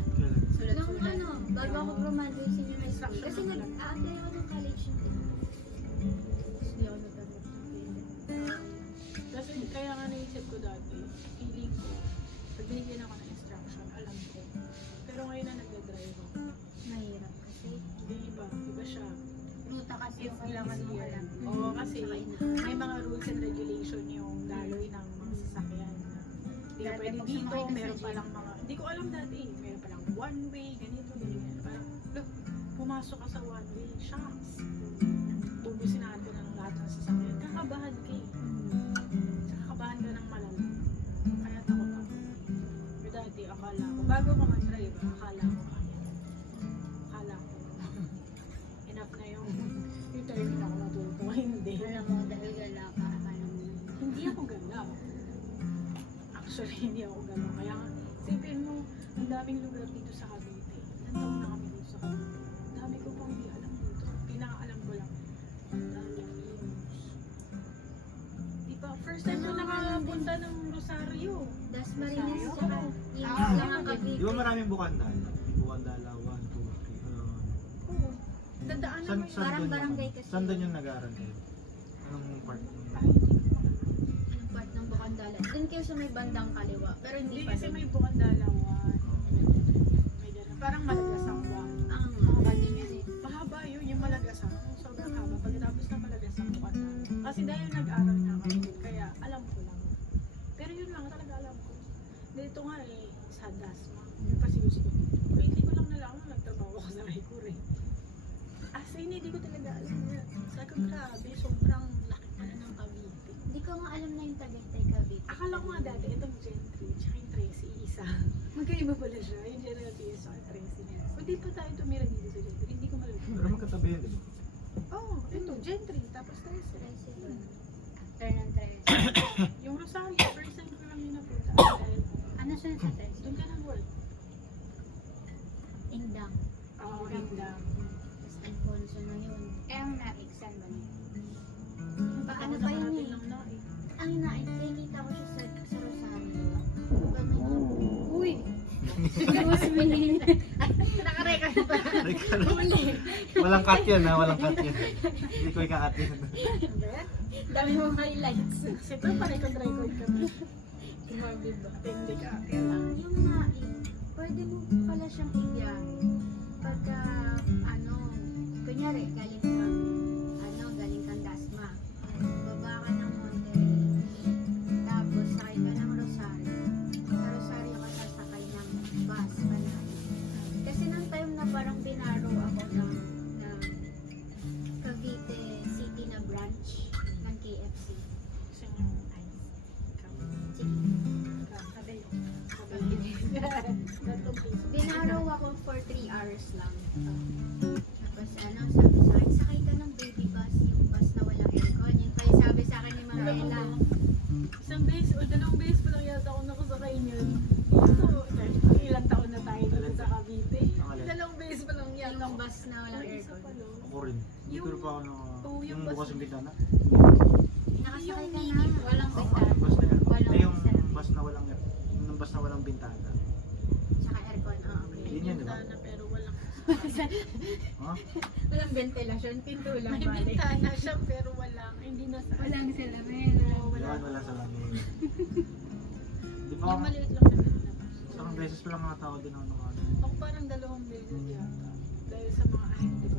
Kailan? Nung ano, bago ako graduate senior high school. Kasi nag-a-apply ako ng college yun. Tapos di ako nagtanggap ng payment. Kasi kaya nga naisip ko dati, feeling ko, pag binigyan ako ng instruction, alam ko. Pero ngayon na nagdadrive ako, Mahirap kasi. hindi iba siya. Ruta kasi yung It's kailangan mo easier. alam. Oo, kasi Saka ina- may mga rules and regulation yung daloy ng mga sasakyan. Hindi ka Dati pwede pag dito, sumakay ka sa meron jeep. palang mga, hindi ko alam dati, meron palang one way, ganito, ganyan. Parang, look, pumasok ka sa one way, shocks. Bubusinahan ka na ng lahat ng sasakyan. Kakabahan ka eh. Kakabahan ka ng malala. Kaya takot ako. Pero dati, akala ko, bago ko mag-drive, akala ko kaya. Akala ko, enough na yung termin ako matuto. Hindi. Alam mo, dahil gala ka, akala mo. Hindi ako galaw. Actually, hindi ako galaw. Kaya nga, isipin mo, ang daming lugar dito sa Cavite. Ilang taon na kami dito sa Cavite. Ang dami ko pang hindi alam dito. Pinakaalam ko lang. Ang daming news. Diba, first time ko nakapunta ng Rosario. Dasmariñas, Rosario? saka yung Ah, lang ang Cavite. Di ba maraming bukandala? Bukandala, 1, 2, 3. Oo. Dadaan San, naman san Parang doon barangay yung, kasi. saan doon yung nag-aaral kayo? Anong part? Yung part ng Bukandala. Doon kayo sa may bandang kaliwa. Pero hindi Hindi pa kasi doon. may Bukandalawan. May ganun. Parang Malagasangwa. Ang mga din yun eh. Mahaba yun, yung Malagasang. Sobrang haba. Pagkatapos ng Malagasang, Bukandala. Kasi dahil nag-aral na kami, kaya alam ko lang. Pero yun lang, talaga alam ko. Dito nga eh, sa Dasma. Yung pasigaw-sigaw. Lately ko lang nalaman, nagtrabaho ako sa Raicur eh. As in, hindi ko talaga alam yan. Sabi ko, grabe, sobrang laki pala ng Cavite. Hindi ko nga alam na yung Tagaytay Cavite. Akala ko nga dati, itong Gentry, tsaka yung Tracy, isa. Magkaiba pala siya, yung General T.S. tsaka Tracy. Hindi pa tayo tumira dito sa Gentry, hindi ko Pero malaman. magkatabi yan, di ba? Oo, ito, Gentry, tapos Tracy. Tracy doon. After ng Tracy. Yung Rosario, first time ko lang yun napunta. Dahil, Ano siya sa Tracy? doon ka nang work. Indang. Oo, Hinda. Tapos Alfonso na yun. Eh, ang na-exam ba niya? Ano Ano pa yun natin eh? lang na eh. Ang nakikita ko siya sa Rosario. Ganun. Uy! Mas bilhin. Nakarecord pa. Huli. Walang cut yan ha, walang cut yan. Hindi ko ika-cut yan. Dami mong highlights. Siyempre, record kami. Grabe ba? Hindi ka, kailangan. Yung na, pwede mo pala siyang ibiyahe. Pagka, ano, kunyari, galing kang Dasma. Baba ka ng Monterey. Tapos, sakay ka ng Rosario. Sa Rosario ka sasakay ng bus pa na. Kasi nang time na parang binaro ako ng Cavite City na branch ng KFC. Gusto niyo ice. Ikaw. Sige. Sabi yun. Tatlong piso. Binaro ako for 3 hours lang. Tapos ano, sabi sa akin, sakay ka ng baby bus, yung bus na walang aircon. Yun pa yung sabi sa akin ni Mama Ella. Isang beses o dalawang beses pa lang yata ako nakasakay niyan. So, ilang taon na tayo dito sa Cavite. Ang alin? Dalawang beses pa lang yata. Yung bus na walang Ay, isa aircon. pa lang. Ako rin. Hindi ko Yung- rin pa ako na... Oo, yung yung bus- bukas yung bintana. Nakasakay ka Yung na. mini, Walang Oo, bintana. yung bus na yun. Walang Eh, yung bintana. bus na walang... Yung bus na walang bintana. Tsaka aircon. Okay. Yun yun, di ba? Bintana, pero walang Ha? Walang ventilasyon. Pinto lang. may balik. bintana siya pero walang hindi na sa Walang salamin. Wala, wala sa lamin. Di ba? Yung maliit lang na pinalabas. Isang beses pa lang nakatao din ako nung ano. Ako parang dalawang beses yata. Dahil sa mga ahente ko.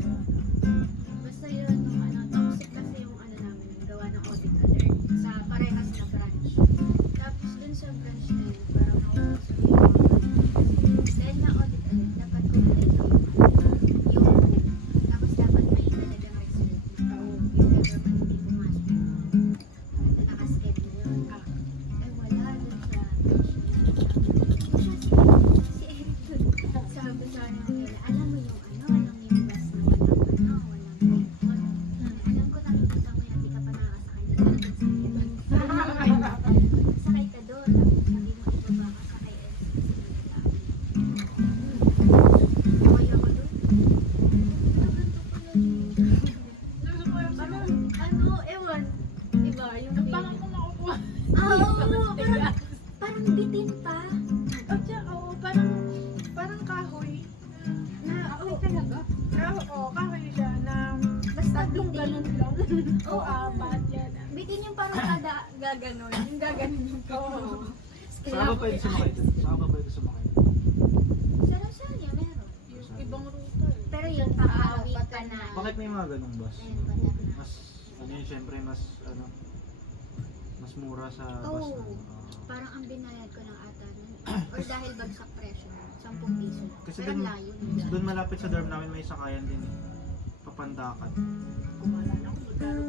Basta yun, yung ano, toxic kasi yung ano namin, yung gawa ng audit alert sa parehas na branch. Tapos dun sa branch na yun, parang nauuso yung dahil na audit alert, dapat kulay yung tapos dapat may talagang result. Yung government hindi pumasok. Na nakaschedule yun. Eh wala dun sa branch na yun. Si Eric dun, sabi sa ano nila, alam mo yung ano, alam mo yung bus na walang aircon. Alam ko nakikita mo yan, di ka pa nakakasakay doon. Sakay ka doon, tapos sabi mo ibaba ka sa KS. Kaya ko doon. Ano, ewan. Iba, yung Parang feeling. kung nakukuha. Oo, parang bitin pa. At siya, oo, parang kahoy. Na, okay talaga. Kahoy siya na Basta tatlong bitin. ganun lang. O Oo. apat yan. Bitin yung parang gaganon. Yung gaganon yung Oo. Saan ba pwede sumakay doon? Saan ba pwede sumakay? Sa Rosalia, meron. Yung ibang ruta eh. Pero yun, pakawit pa na. Bakit may mga ganong bus? Ayun, patat na. Mas, ano yun, syempre, mas, ano, mas mura sa bus Oo. na. Parang ang binayad ko ng ata nun. Or dahil bagsak presyo, 10 piso. Kasi Pero dun- layo. Doon malapit sa dorm namin may sakayan din eh. Papandakan. Kumala na ako magkano.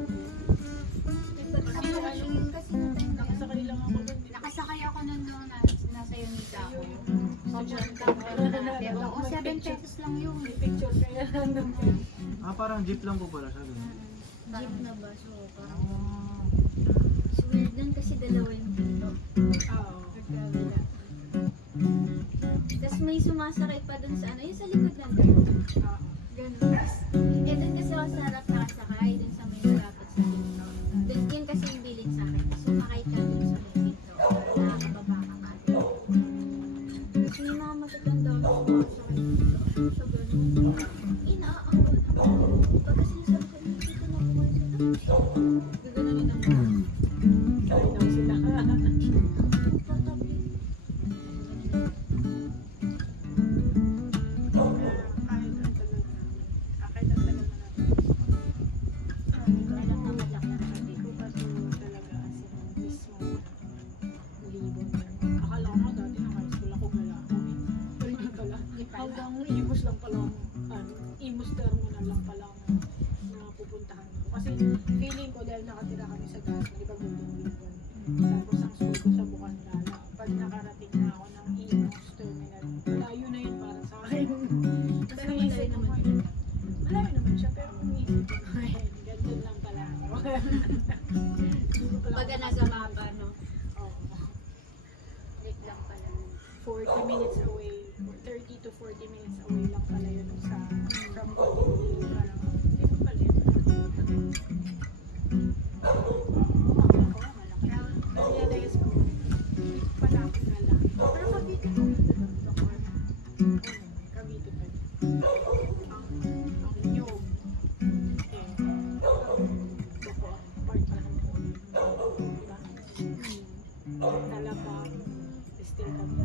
Kasi yun kasi nung time na yun, Nakasakay lang ako doon. nakasakay ako nun nung nasa Unita ako. Papunta. Oo, 7 pesos lang yun. May picture kaya nandun. Parang jeep lang po pala siya doon. Jeep na ba? So, parang Ah. weird nun kasi dalawa yung pinto. Oo. Tapos may sumasakay pa dun sa ano, yung sa likod ng door. Ganun. Tapos, eh dun kasi ako sa harap nakasakay, dun sa may malapit sa pinto. Dun yun kasi yung bilin sa akin. Sumakay ka dun sa may pinto. Nakakababa ka pa. Tapos may mga matatanda ako sumasakay dito. So, ganun. Inaangon ako. Pagka sinasabi ko, dito na ako sa gaganon yun ang Kaya daw sila. tatabi. Kahit ang tagal na natin. Alam na malaki. Hindi ko kasi talaga as in mismo libon. Akala ko nga dati nung high school ako wala ako. Pero hindi pala. Hanggang Imus lang pala ako. Imus terminal lang pala ako na pupuntahan ko. Kasi feeling ko dahil nakatira kami sa gas, di ba Golden Ribbon. Tapos ang school ko sa Bukandala. Pag nakarating na ako ng Imus terminal, layo na yun para sa akin. Kasi Pero naisip madali ko naman. ngayon, malami naman siya, pero kung isip ko ngayon, ganyan lang pala ako. Hindi ko pala Pagka ako nasa mapa, no? Oo. Late lang pala. 40 minutes away, 30 to 40 minutes away lang pala yun sa from Golden Hill. Parang, hindi ko pala yun. Na-realize ko, hindi ko pala ako nala. Pero Cavite ko yun. Cavite pa yun. Ang new. Bako, part pa lang po. Diba? Talabang, still kami.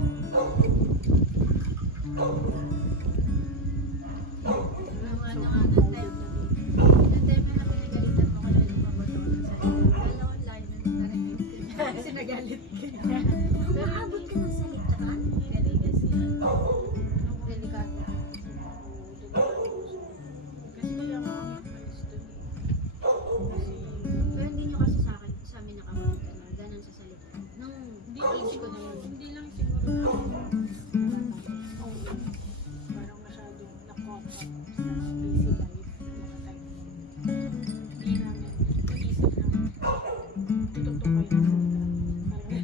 Nung ano nga, nung time na nung time na pinagalitan mo ko na yung papunta ko dun sa iyo. Kala ko layo na narating ko. Kasi nagalit ka. Maabot ka ng salitaan? Galing kasi. Delikado. Kasi kaya nga kami alis dun. Kasi Pero hindi nyo kasi sa amin nakapunta na ganun sa salita. Nung hindi lang age ko siguro, na yun. hindi lang siguro na parang masyadong na-caught up sa busy life mga time. Hindi namin naisip na tutugtog kayo ng sobra. Parang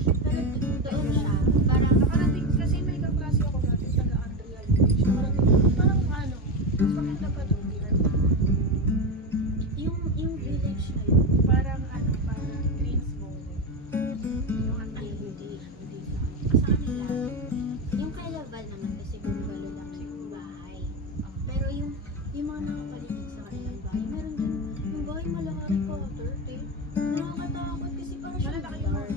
doon siya. Parang Nakarating kasi may kaklase ako dati sa Andrea Village. Nakarating parang ano, mas maganda pa doon. yung village na yun. Parang ano, parang Greensboro. Yung Ay, Andrea hindi. Village. Hindi sa kanila. Yung kay Laval naman kasi bungalow lang yung bahay. Pero yung mga nakapaligid sa kanilang bahay, meron din yung bahay malaki ko, 30. Nakakatakot kasi parang siya Malalaki yung dark.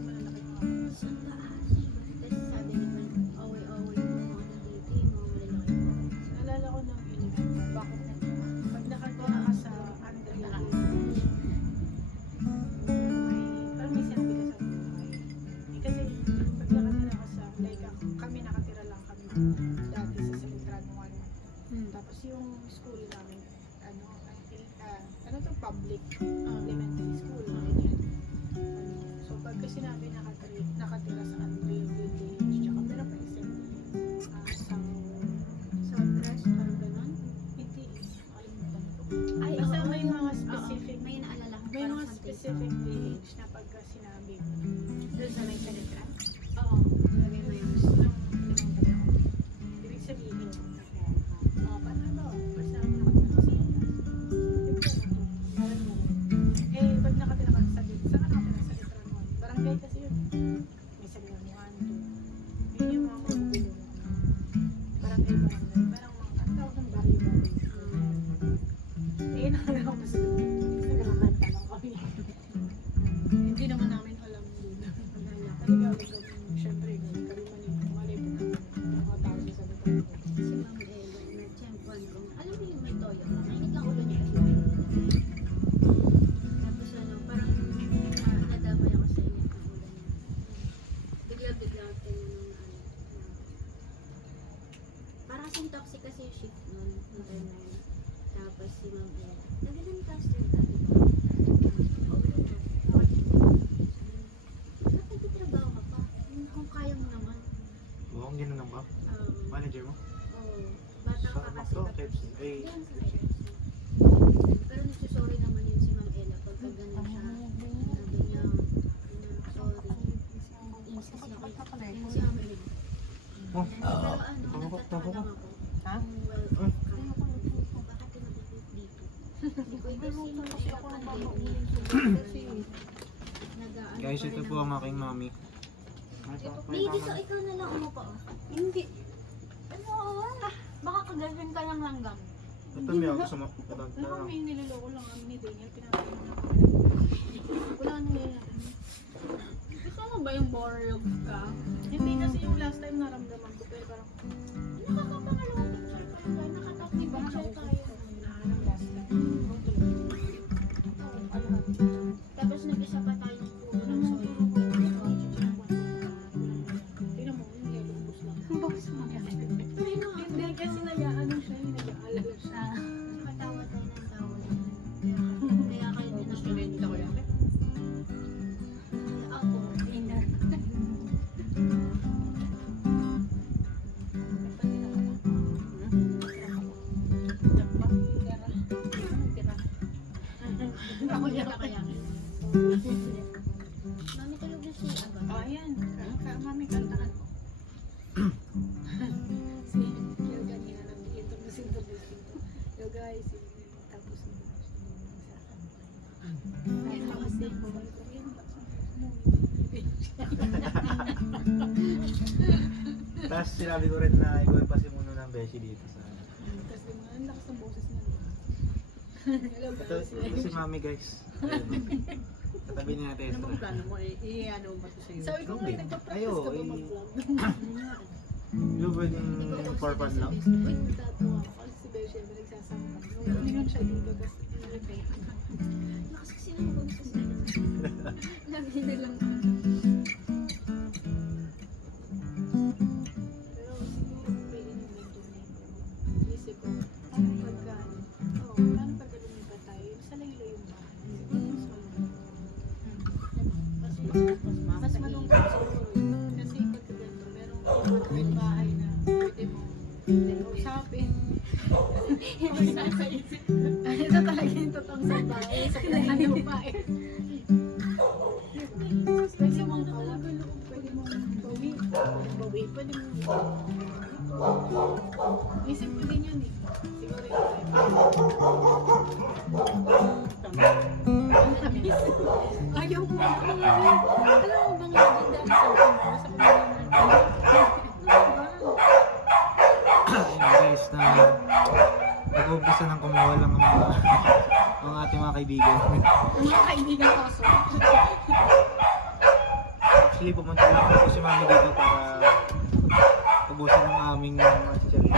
malalaki yung Saan taas? Tapos sabi naman, away-away yung mga nandito, yung mga malalaki ko. naalala ko ng village. Bakit na? Pag nakagawa ka sa Andrea Village, parang may sinabi ka sa buhay. Kasi pag nakatira ka sa, like kami nakatira lang kami dati sa Silitran 1. Tapos yung school namin, ano to, public elementary school, ganyan. So pagka sinabi nakatira sa Andrea Village, tsaka meron pa isang Southwest, parang ganun. hindi, nakalimutan ko. Ay, Basta oo, may yung- mga specific, may naalala ko may parang mga something. specific village na pagka sinabi mo, doon sa may Silitran. Oo, sabi mo yun. Ibig sabihin, paano? Basta nakatira ka sa pag nakatira ka sa saan ka nakatira sa Litran 1? Barangay kasi yun. May Saliran 1, 2. Yun yung mga magugulong. Barangay. Parang mga tawag ng baryo-baryo. Nakakala ko mas nagkakanta lang kami. Hindi naman namin alam doon. Naligaw-ligaw syempre, kami malay po namin. Mga tao sa Litran 1. Si Ma'am Ella, nag-champion ko. Alam mo yung may toyo lang. Mainit lang ulo niya kasi. Tapos ano, parang nadamay ako sa init ng ulo niya. Bigla-bigla ako tayo ng ano. Parang kasing toxic kasi yung shift nun. Yung time na yun. Tapos si Ma'am Ella, nag-Lancaster dati ko. Okay na. Bakit nagtitrabaho ka pa? Kung kaya mo naman. Oo, ang gano'n ba? Manager mo? Oo. Bata Sa ka ano kasi. to? KFC? Ay, Yan sa KFC. Pero nagsusorry naman yun si Ma'am Ella pagka ganun siya. Sabi niya, sorry. Inis kasi ako. Yung si Ma'am Ella. Oh. Pero ano, nagtatawa lang ako. Ha? Well, bakit ka nag-quit dito? Hindi ko inisip kasi ako guys, ito po ang aking mami. May dito, ikaw na lang umupo. Hindi. Ano? Baka kagagan ka lang langgam. Ito may ako sa mga Ano may niloloko lang kami ni Daniel, pinapakita na kami. Wala nang nangyayari. Gusto mo ba yung borog ka? Hindi kasi yung last time naramdaman ko, pero parang Nakakapangalawang picture ka lang. Nakatap ni picture tayo. nahanap last time. Tapos nag-isa pa tayo ng puno ng soy. Tingnan mo, yung yellow ubos lang. Bakit mo yan? Hindi, kasi nag-ano siya, nag-aalala siya. Nakatawa tayo ng tawa. Kaya kayo din ako yan. Ako, winner. Ako yan ako yan. Mami, tulog na siya. Oh, ayan. Mami, kantahan mo. Si Kiel kanina nag-introduce dito. Yo guys, tapos ay, tapos din po. Tapos sinabi ko rin na ikaw yung pasimuno ng beshi dito sa Tapos din mo, ang lakas ng boses niya. Hello ito, guys. ito si mami guys. Ayun. Katabi ni Ate Estra. I-ano ba ito sa'yo? Sabi ko nga, Tubig. nagpa-practice Ayo, ka ba eh. mag-vlog? Yung pwedeng for fun lang. Uy, natatawa ako kasi si Bea syempre nagsasama. Nung uminom siya dito, tapos inibay. Lakas kasi naman kung gusto Lagi na lang. Pero siguro pwede nang ganito na yun. Isip ko, pagka, paano pagka lumipat tayo, sa laylo yung bahay. Siguro mas malungkot siguro yun. Kasi pagka ganito, merong kapit bahay na pwede mo usapin. Ito talaga yung totoong sa bahay. Sa ano pa eh. Pwede mong kawan. Isip ko din yun eh. Siguro yun. Ayaw mo ako ngayon. Alam mo bang maganda ang cellphone ko sa Ayun guys, na nag-uumpisa ng kumuha lang ang mga ating mga kaibigan. Ang mga kaibigan ko so. Actually, pumunta lang po si Mami dito para ubusin ang aming mga chicharin.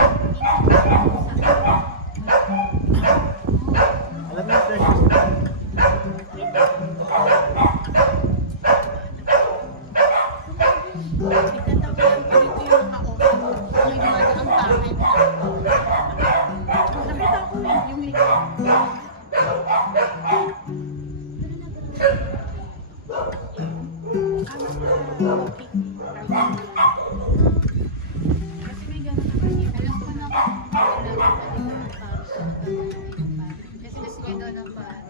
Alam niyo, fresh is Itatawagan ko dito yung mga open. May dumadaang pangit. Nakita ko yung likod. Kasi may ganun ako. Alam ko na kasi gusto niya daw ng pare.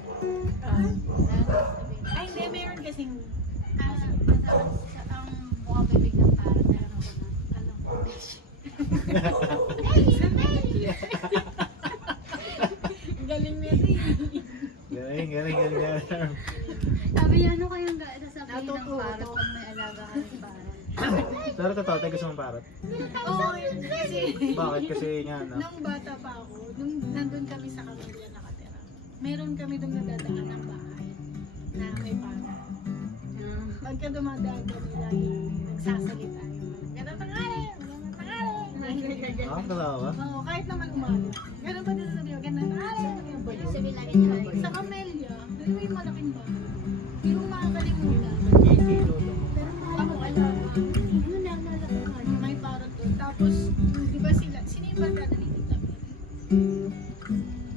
Ay, hindi. Meron kasing Ang mukha bibig ng pare. Pero ano? Ang galing nito eh. galing. Sabi niya, ano kayang sasabihin ng Natututo. pare kung may alaga ka ng pare? Pero totoo, tayo gusto mong parrot. Oo, yun kasi. Bakit? Kasi nga, no? Nung bata pa ako, nung nandun kami sa Camilla nakatira, meron kami doon nadadaan ng bahay na may parang. Pagka dumadaan kami lagi nagsasalita yung ganang tangali, ganang tangali. Ah, totoo ba? Oo, kahit naman umaga. Ganun pa din sabi ko, ganang tangali. Sabi lagi niya Sa Camellia, doon may malaking bahay. Pero makakalimutan. Pero ako alam, ano na nalalaman? may parang doon. Tapos, di ba sila, sino yung barkada ni Tita Mary?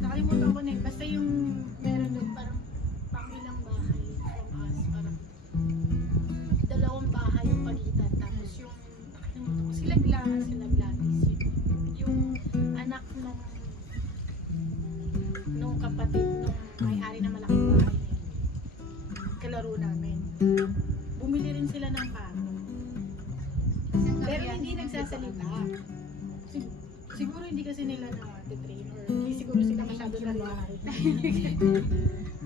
Nakalimutan ko na eh. Basta yung meron doon parang pangilang bahay from us. Parang dalawang bahay yung pagitan. Tapos yung, nakalimutan ko, sila Gladys. Yung anak nung kapatid nung may-ari na malaking bahay na yun. Kalaro namin. Bumili rin sila ng pato. Pero hindi nagsasalita. Siguro hindi kasi nila na-train or hindi siguro sila masyado na bahay.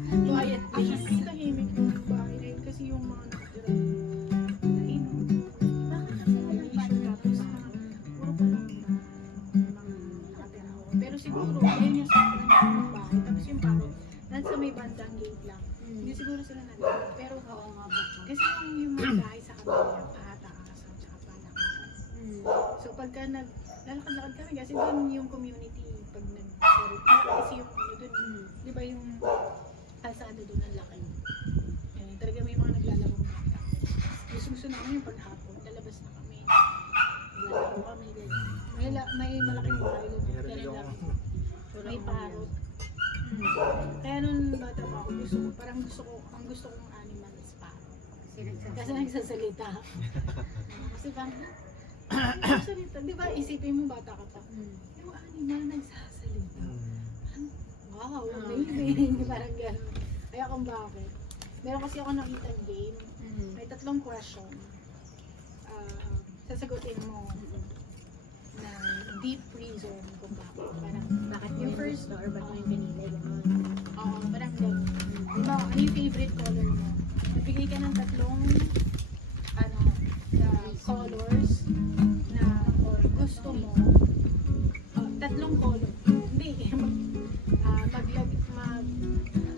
Quiet place. Tahimik yung bahay na yun kasi yung mga nakatira. Tahimik. Bakit kasi walang issue tapos puro pa lang mga nakatira ako. Pero siguro, ayun yung sa bahay. Tapos yung parang nasa may bandang gate lang. Hindi siguro sila nandito. Pero oo nga ba? Kasi yung mga bahay sa kabila, pahataas at saka palakasan. So pagka lalakad-lakad kami kasi doon yung community pag kasi yung ano doon, di ba yung kalsada doon ang laki. Ayun, talaga may mga naglalaro. Gusto namin yung paghapon, lalabas na kami. Naglalaro kami din. May malaking bahay doon. May parot. Kaya nung bata pa ako, ang gusto kong animal is parrot. Kasi nagsasalita. Kasi parang, nagsasalita. Di ba, isipin mo bata ka pa. Yung animal nagsasalita. Wow, amazing. Parang gano'n. Kaya kung bakit. Meron kasi ako nakita game. May 3 question. Sasagutin mo na deep reason kung bakit. Parang, Bakit yung first, or bakit mo yung pinili? oo, parang gano'n. Diba, ano yung favorite color mo? Nagbigay ka ng 3 colors na or gusto mo. 3 color. Hindi,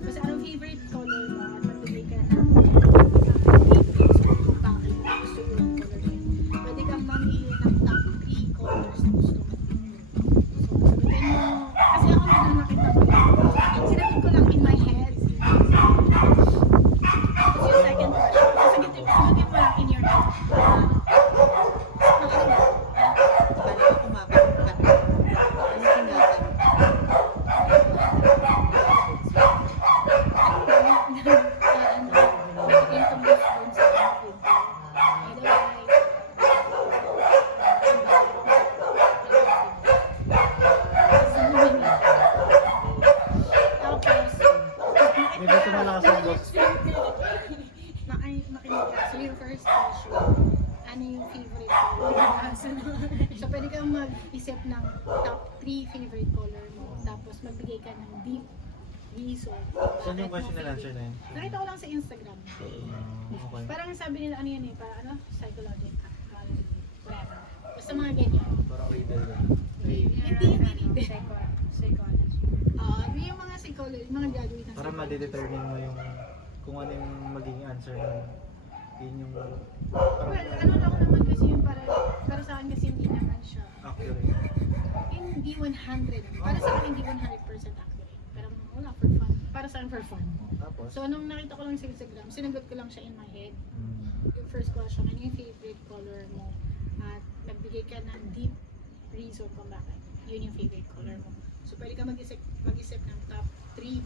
basta anong favorite color mo at magbigay ka ng details kung bakit gusto yung color na yun. Pwede kang mamili ng top 3 colors na gusto mo. So, sagutin mo. Kasi ako nung nakita ko yun, sinagot ko lang in my head. Tapos yung second question, sagutin mo lang in your head. Kala ko kumakain ka. Ano tinatanong? May gusto malakas ang box. Makinig ka. So yung first question, ano yung favorite color So, pwede kang mag-isip ng top 3 favorite color mo. Tapos, magbigay ka ng deep reason. Saan yung question and answer na yun? Nakita ko lang sa Instagram. Okay. Parang sabi nila, ano yan eh, parang ano, psychological, whatever. Basta mga ganyan. Parang riddle din. Hindi. Psychology. Yung mga psychology, mga graduate ng Para ma-determine mo yung kung ano yung magiging answer mo. Yun yung Well, ano lang naman kasi yun, para sa akin kasi hindi naman siya, accurate. hindi 100. Para sa akin, hindi 100% accurate. Pero wala, for fun. Para sa akin, for fun. Tapos, So, nung nakita ko lang sa Instagram, sinagot ko lang siya in my head. mm, Yung first question, ano yung favorite color mo? At nagbigay ka ng deep reason kung bakit. Yun yung favorite color mo. So, pwede ka mag-isip ng top 3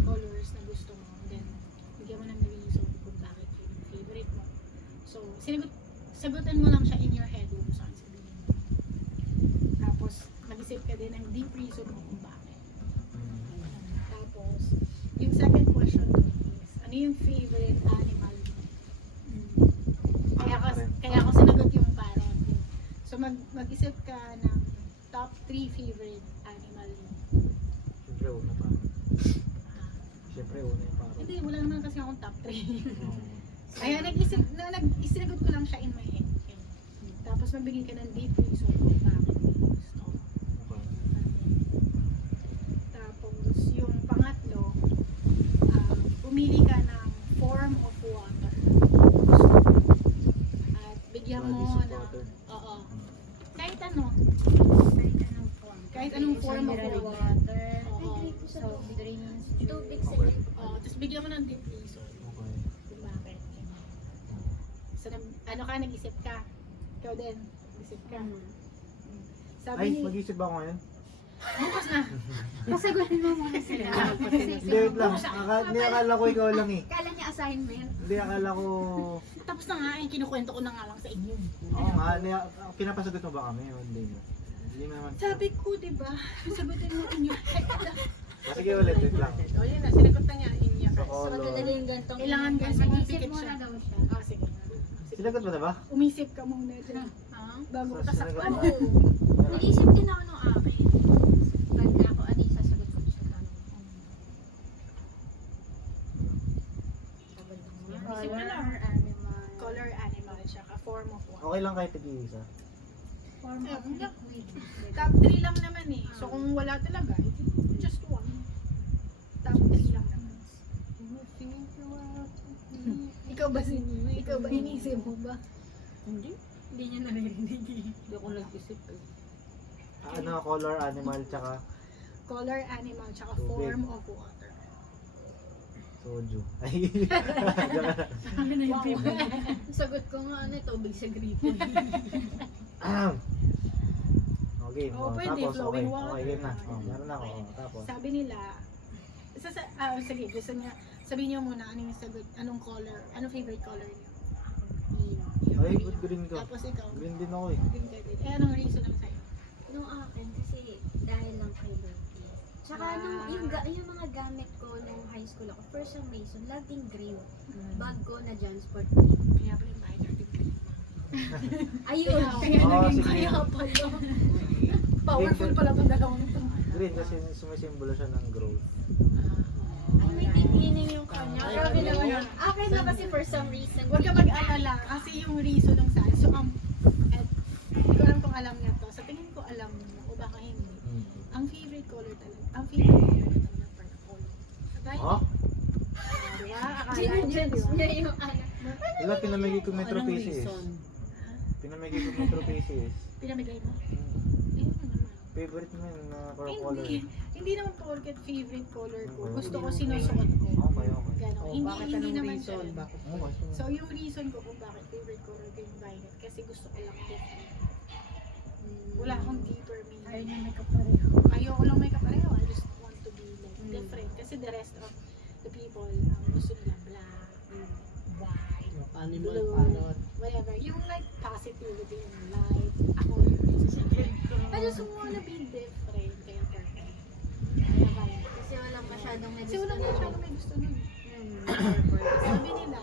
colors na gusto mo. And then, bigyan mo ng reason kung bakit yun yung favorite mo. So, sagutin mo lang siya in your head kung saan sabihin mo. Tapos, mag-isip ka din ng deep reason mo kung bakit. Tapos, yung second question doon is, ano yung favorite animal mo? Kaya ako sinagot yung parrot. So, mag-isip ka ng top 3 favorite animal mo. siyempre una pa. Siyempre una yung parang. Hindi, wala naman kasi akong top 3. Kaya sinagot ko lang siya in my head. Tapos, magbigay ka ng deep reason kung bakit mo gusto. Tapos, yung pangatlo, pumili ka ng form of water. At bigyan mo Bodies of ng, water. oo, kahit ano, Kahit anong form. Kahit anong form of Mineral water. water. Oo. Soft drinks. Tubig sa Okay. Tapos bigyan mo ng deep reason Okay. kung bakit. So, ano ka, nag-isip ka. Ikaw din, nag-isip ka. Sabi Ay, ni, mag-isip ba ako ngayon? bukas na. Pasagutin mo muna sila. Hindi, wait lang. Hindi, akala ko ikaw lang eh. Kala niya assignment. Hindi, akala ko... Tapos na nga, kinukwento ko na nga lang sa inyo. Oo nga, pinapasagot mo ba kami? O hindi mo? Hindi naman. Sabi ko, di ba? Sagutin mo in your head. Sige ulit, wait lang. O yun na, sinagot na niya. Inya Sa ka. color. yung gantong. Kailangan guys, Mag-isip mag-pikit muna siya. daw siya. Sige. Sinagot mo na ba? Umisip ka muna dyan. Bago So, ka tasakpan. sinagot mo? Nag-isip din ako nung akin. Pagka ako ano yung sasagot ko sa tanong. Isip na lang. Animal. Color, animal, tsaka form of water. Okay lang kahit tig-isa. Form of liquid. Top 3 lang naman eh. So kung wala talaga, just one. Top 3 lang naman. Ikaw ba inisip mo ba? Hindi. Hindi niya naririnig. Hindi ako nag-isip eh. Ano, color, animal, tsaka Color, animal, tsaka Tubig. form of water. soju. Ay, Ano na yung Wow. favorite? Sagot ko nga ano, tubig sa gripo. Okay, Oh, pwede, tapos, flowing okay. water. Okay, yun na. Meron na ako. Tapos, Sabi nila, sige, gusto niya, sabihin niyo muna anong sagot, anong color, anong favorite color niyo? Yung ay, green. good green ko. Tapos ikaw, Green din ako eh. green ka din. Anong reason lang sa'yo? Nung akin, kasi dahil lang kay Bertie. Tsaka yung mga gamit ko nung high school ako, for some reason, laging green. Bag ko na dyan, sport green. Kaya pala yung bahay natin green. Ayun! Kaya Oo, naging sige. kaya pala. Powerful pala itong dalawang ito. Green kasi sumisimbolo siya ng growth. Ay, may deep meaning yung kanya. Ay, Grabe ano naman. yun? Akin na kasi for some reason. Huwag ka mag-alala kasi yung reason ng saan. So, hindi ko alam kung alam niya to. Sa tingin ko alam niya o baka hindi. Ang favorite color talaga. Ang favorite color talaga purple. Right? Oh? Diba? Akala niya, Ginudge diba? niya yung ano. Wala, pinamigay ko Metro Anong Pieces. reason? Pinamigay ko Metro Pieces. Pinamigay mo? Ayun na naman. Favorite mo yun na color. Hindi naman porket favorite color ko. Okay. Gusto ko sinusuot ko. Okay, okay. Ganon. Oh, Hindi, bakit hindi anong naman reason? siya. Bakit? Okay. So, yung reason ko kung bakit favorite color ko yung violet kasi gusto ko lang different. Wala akong deeper meaning. Ayaw niya may kapareho. Ayoko lang may kapareho. I just want to be like different. Kasi the rest of the people, gusto nila black, white, Animal, blue, parrot. whatever. Yung like positivity in life. Ako yung I just wanna be different. Kaya purple. Kaya violet. Kasi walang masyadong Kasi walang masyadong may gusto nun. purple. Sabi nila,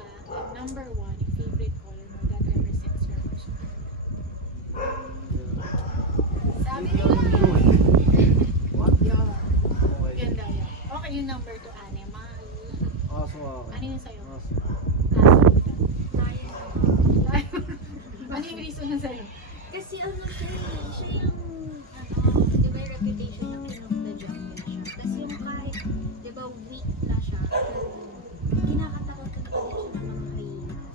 number one, yung favorite color mo that represents your personality. Ano yun sa'yo? Oh, Ano yung reason na sa'yo? Kasi ano siya eh, siya yung, di ba yung reputation ng King of the Jungle siya. Kasi yung kahit, di ba weak na siya, kinakatakot-takot siya ng mga hyenas.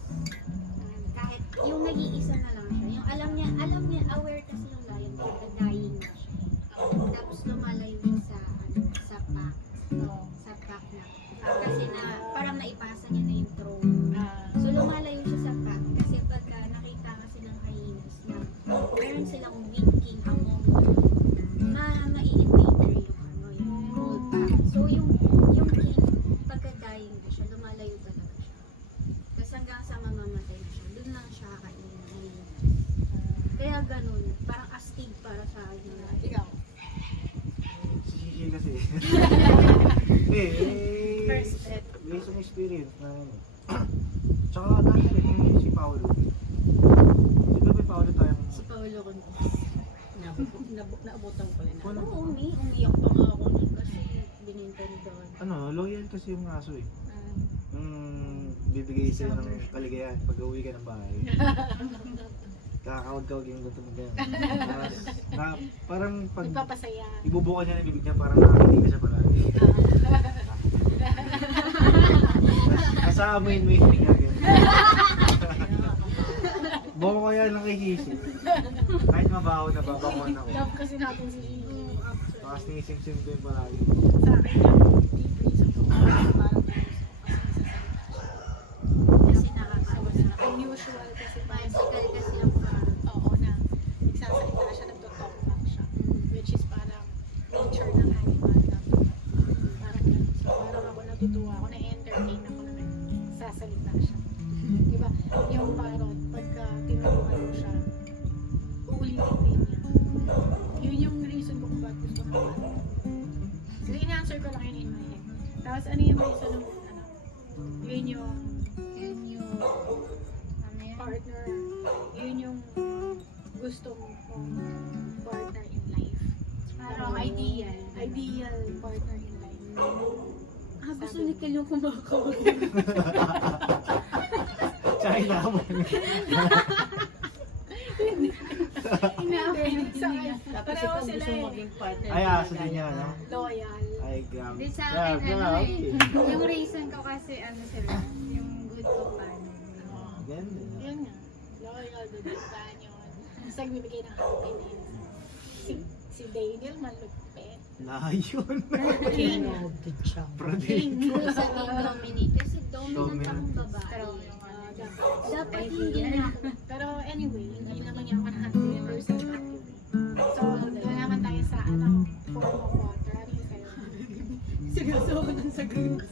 Kahit yung nag-iisa na lang siya, yung alam niya, aware kasi yung lion, na dying na siya. Tapos lumalayo siya sa, sa pack. Sa pack na. Kasi na, parang naipasa niya na yung throne. So lumalayo siya sa pack kasi pagka nakita kasi ng hyenas na meron silang weak king among them, mai-endanger yung ano, yung whole pack. So yung king, pagka dying na siya, lumalayo talaga siya. Tapos hanggang sa mamamatay na siya, dun lang siya kakainin ng hyenas. Kaya ganun, parang astig para sa akin. Ikaw? si Gigi kasi. First pet. Based on experience na ano. Tsaka dati rin yung si Paolo. Di ba may Paolo tayong... Si Paolo Contis. Naabutan ko rin. Ano? Oo, umiyak pa nga ako nun kasi bininta ni Don. Ano, loyal kasi yung aso eh. Bibigay sa'yo ng kaligayahan pag uwi ka ng bahay. Kakawag-kawag yung gutom ka. Tapos, parang pag Nagpapasaya. ibubuka niya ng bibig niya, parang nakakinig ka siya palagi. Kasama mo yung hininga ganyan. Buko ko yan ng kihisi. Kahit mabaho na babangon ako. Love kasi natin si Gigi. Tapos nisim-sim ko yung palagi. Sa akin yung deep reason ko. Parang Kasi nakakausap. unusual kasi parang Magical kasi yung parang. oo na nagsasalita siya, nagtotalk lang siya. Which is parang nature ng animal na parang ganun. So parang ako natutuwa ako, na-entertain ako na nagsasalita siya. Diba? Yung parang pagka tinuruan mo siya, uulitin din niya. Yun yung reason ko kung bakit gusto ko ng parang. So in-answer ko lang yun in my head. Tapos ano yung reason ng ano? Yun yung Yun yung, ano yun? partner. Yun yung gusto mong partner in life. Parang ideal. Ideal partner in life. Gusto ni Kel yung kumakaw. Tsaka inaamo Inaapin sa akin. Tapos Pareho ikaw sila gusto eh. maging partner. Ay, aso din niya, no? Loyal. Ay, grabe. Di sa Grabe, akin, ano grabe. eh. Yung reason ko kasi, ano sila, yung good companion. Ganda. Yun nga. Loyal, good companion. Tapos nagbibigay ng happiness. Si Daniel malupit. Layon. King. Good job. Predator. Isa din Dominic. Kasi dominant akong babae. Pero, Dapat hindi na ako. pero anyway, hindi naman niya ako 100% happy. So, doon naman tayo sa form of water. Ano yung sa'yo? Seryoso ako dun sa grapes.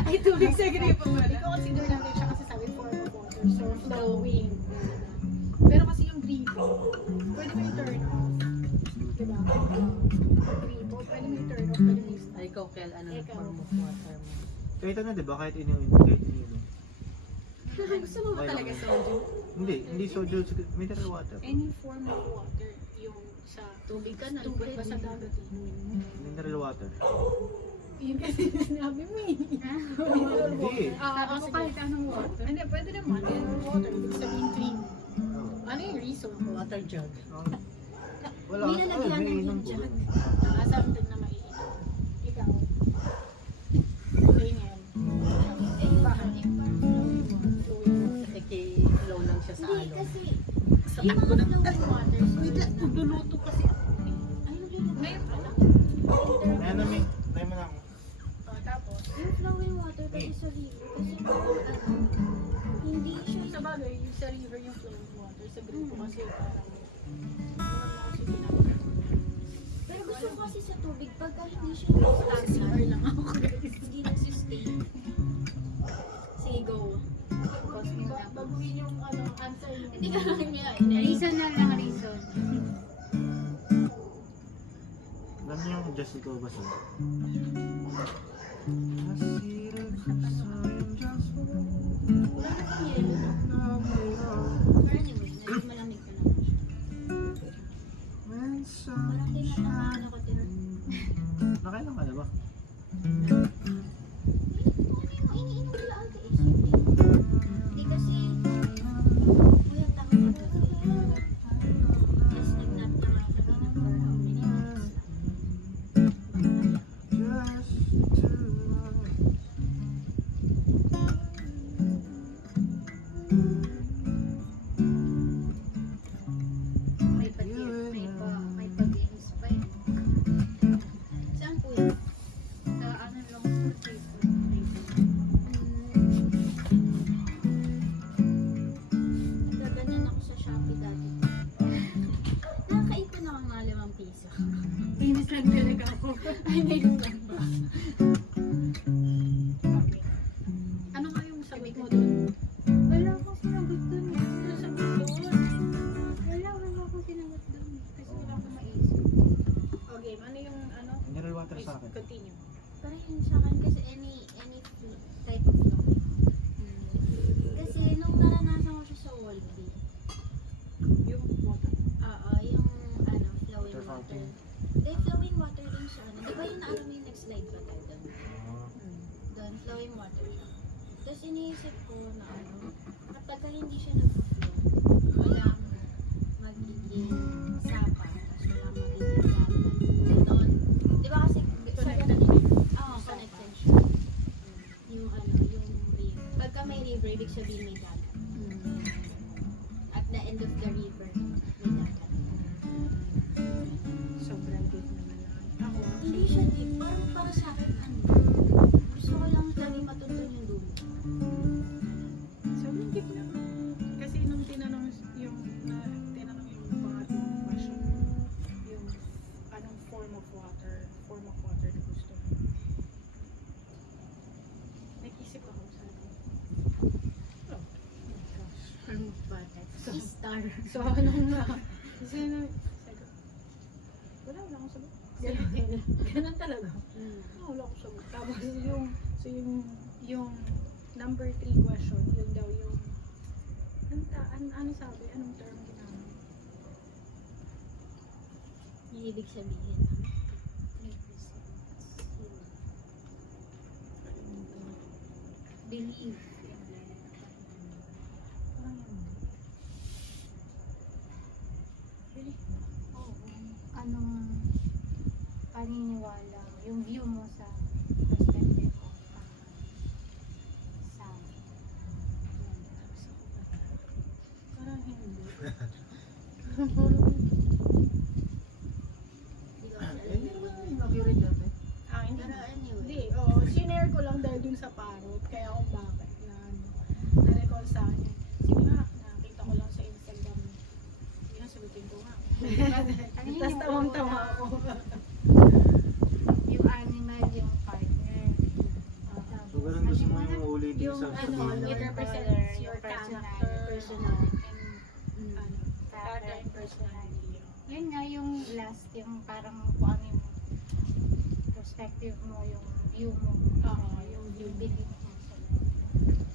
Ay, tubig sa grapes. I-consider natin siya kasi sabi form of water. So, flowing. Pero kasi yung gripo, pwede mo yung turn off. Diba? Gripo, pwede mo yung turn off, pwede mo yung stop. Ay, ikaw, Kel, ano Ikaw. form of water mo? Kahit ano, di ba? Kahit inumin. Kahit inumin. Gusto mo ba talaga soju? Hindi soju. Mineral water. Any form of water, yung sa Tubig ka na. tubig ba sa dagat eh. Mineral water. Yun kasi sinabi mo eh. Mineral Hindi. water. Sabi ko Sige. kahit anong water. Hindi, pwede naman. Mineral water. Ibig sabihin clean. Oo. Ano yung reason? Water jug. Wala. May lalagyanan may yun inom dyan. ko. Something na maiinom. Ikaw. Daniel. Eh, bakit? Kasi kay flow lang siya sa Hindi, alon. kasi, Sakit yung ko mga na. flowing waters, Nagluluto kasi ako. ay, nagluluto. Ngayon pa lang. Ano, may? Try mo lang. Tapos, Yung flowing water kasi sa river, kasi parang ano, hindi siya sa bagay, yung sa river yung flowing water, sa gripo kasi parang kasi ginagawa. pero gusto ko kasi sa tubig, pagka hindi siya nag-stagnant, CR lang ako guys. hindi nag-sustain. Sige, go. Pause mo na. Baguhin yung answer yung Hindi ka lang niya. Reason na lang, reason. Alam niyo yung Just Ikaw ba sa? Wala na kang yelo. Pero anyway, naging malamig ka naman siya. Parang tinatamaan ako din. Nakailan ka na ba? Yung iniinom Ay, ngayon lang ba? Okay. Ano nga yung sagot mo doon? Wala akong sinagot dun. Ano sagot doon? Wala akong sinagot dun. Kasi wala akong maisip. Okay, ano yung ano? Mineral water sa akin. Continue. Parang yun sa akin kasi any type of flow. Kasi nung naranasan ko siya sa Walby, Yung water. yung flowing Water water. fountain. Then flowing water dun sa ano. Di ba yung naano mo yung nag-slide ba tayo dun? Doon, flowing water siya. Tapos iniisip ko na kapag hindi siya nag-flow, walang magiging sapa, tapos walang magiging dagat. Doon. Di ba kasi, Connected. connected siya. Yung river. Pagka may river, ibig sabihin may dagat. At the end of the river, may dagat. Sobrang deep naman lang. Ako, Hindi siya deep. Parang para sa akin, gusto ko lang lagi matuntun yung dulo. sobrang deep naman. Kasi nung tinanong yung pangatlong question, yung anong form of water na gusto mo. Nag-isip ako sa oh my gosh. Form of water. Star. So, anong kasi wala akong sagot. Ganun talaga. Wala akong sagot. Tapos yung number 3 question, yun daw yung ano sabi? Anong term ginamit? Yung ibig sabihin. Believe. Parang yun. Really? Oo. Anong paniniwala, yung view mo sa perspective of sa Parang hindi. Accurate yan eh. Hindi. Pero anyway. Hindi. Sinare ko lang dahil dun sa parrot. Kaya kung bakit na-recall sa akin. Sige nga, nakita ko lang sa Instagram. Hindi nga, sagutin ko nga. Tapos tawang-tawa ako. Yung animal, yung partner. So, ganun gusto mo yung ulitin Yung sa It represents your character. personal. And character and personality. Yun nga yung last, yung parang kung ano yung perspective mo, yung view mo. Oo, yung view. belief mo sa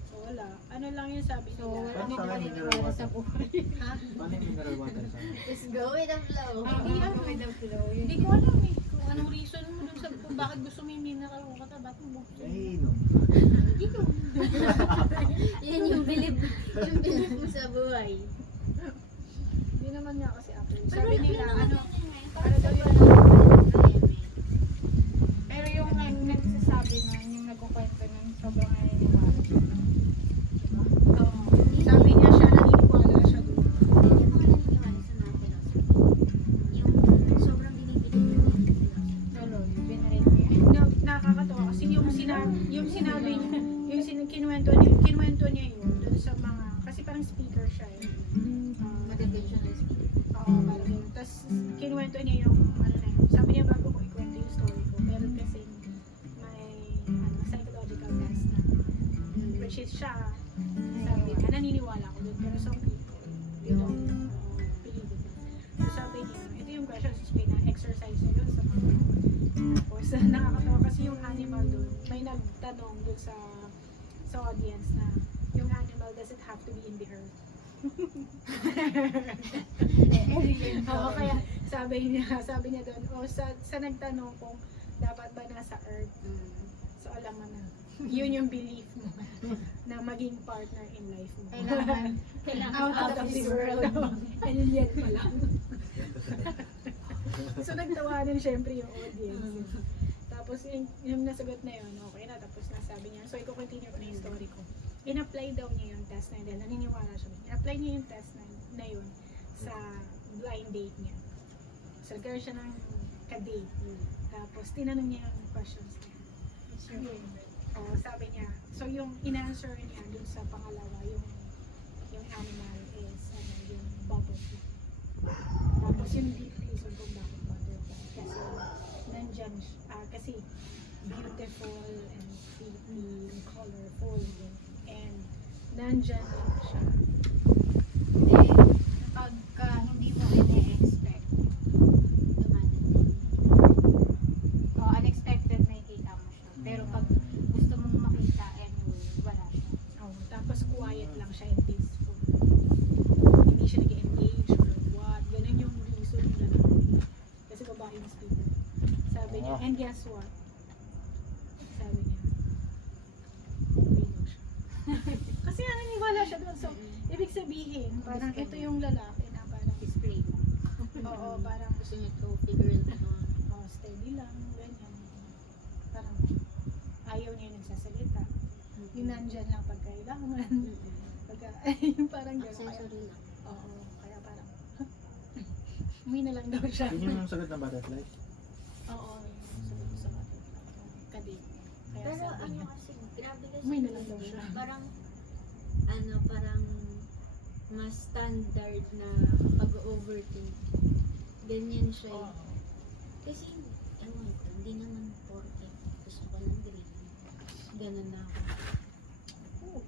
So wala. Ano lang yung sabi So, nila. wala Paano akong sa akin paniniwala mineral sa water? buhay. Paano yung mineral water sa akin? Just go with the flow. Hindi Go ano. with the flow. Yun. Hindi ko alam eh. Kung anong reason mo dun sa kung bakit gusto mo yung mineral water, ba't mo gusto? Eh, no. Yan yung belief mo sa buhay. Hindi naman nga kasi after. Sabi nila, ano, para daw yun. Pero yung nagsasabi na, yung nagkukwento nun, sobrang naniniwala siya. sabi niya siya, naniniwala siya dun. Hindi mo naniniwala sa mga philosophy. Yung sobrang binibitin yung philosophy. Pero, binarate niya. Nakakatawa kasi yung sinabi niya, kinuwento niya yun dun sa mga, kasi parang speaker siya eh. Motivational speaker. Oo, parang yun. Tapos kinuwento niya yung, ano na yun, sabi niya bago ko ikwento yung story ko, meron kasi may psychological test na, which is siya, sabi niya, naniniwala ko dun, pero some people, they don't believe it. So sabi niya, ito yung question, so na exercise niya dun sa mga, tapos nakakatawa kasi yung animal dun, may nagtanong dun sa audience na, yung animal, does it have to be in the earth? Oo, kaya sabi niya doon, sa nagtanong kung dapat ba nasa earth, so alam mo na, yun yung belief mo na maging partner in life mo. Kailangan out of this world. And yet pala. So nagtawanan syempre yung audience. Tapos yung nasagot na yun, okay na, tapos nasabi niya, so i-continue ko na yung story ko. In-apply daw niya yung test na yun, dahil naniniwala siya. In-apply niya yung test na yun sa blind date niya. So nagkaroon siya ng ka-date. Tapos tinanong niya yung questions niya. Yun. Sabi niya, so yung in-answer niya dun sa pangalawa, yung animal is yung butterfly. Tapos yung deep reason kung bakit butterfly. Kasi nandyan kasi beautiful and pretty, colorful, and nandyan lang siya. Pagka hindi mo ine-expect, dumadating. O, unexpected nakikita mo siya. Pero pag gusto mong makita, anyway, wala siya. Oh, tapos quiet lang siya and peaceful. Hindi siya nag-engage or what. Ganun yung reason na kasi babae yung speaker. Sabi niya, and guess what? Sabi niya, window siya. Kasi naniniwala siya doon. So, ibig sabihin, parang ito yung lalaki na parang Display mo. oo, parang Gusto niya to figure it out. steady lang, ganyan. Parang ayaw niya yung nagsasalita. Yung nandyan lang pag kailangan. Pagka, yung parang gano'n. Kaya, Accessory lang. oo, kaya parang, uwi na lang daw siya. Yun yung sagot ng butterfly. Oo, yung sagot sa atin. Kadate. Kaya Pero sabi ano niya, kasi, grabe kasi. May nalang daw siya. Parang, parang mas standard na pag-overthink. Ganyan siya eh. oo. Kasi, ewan ko, hindi naman porke. Gusto ko ng green. Ganun na ako. Oo.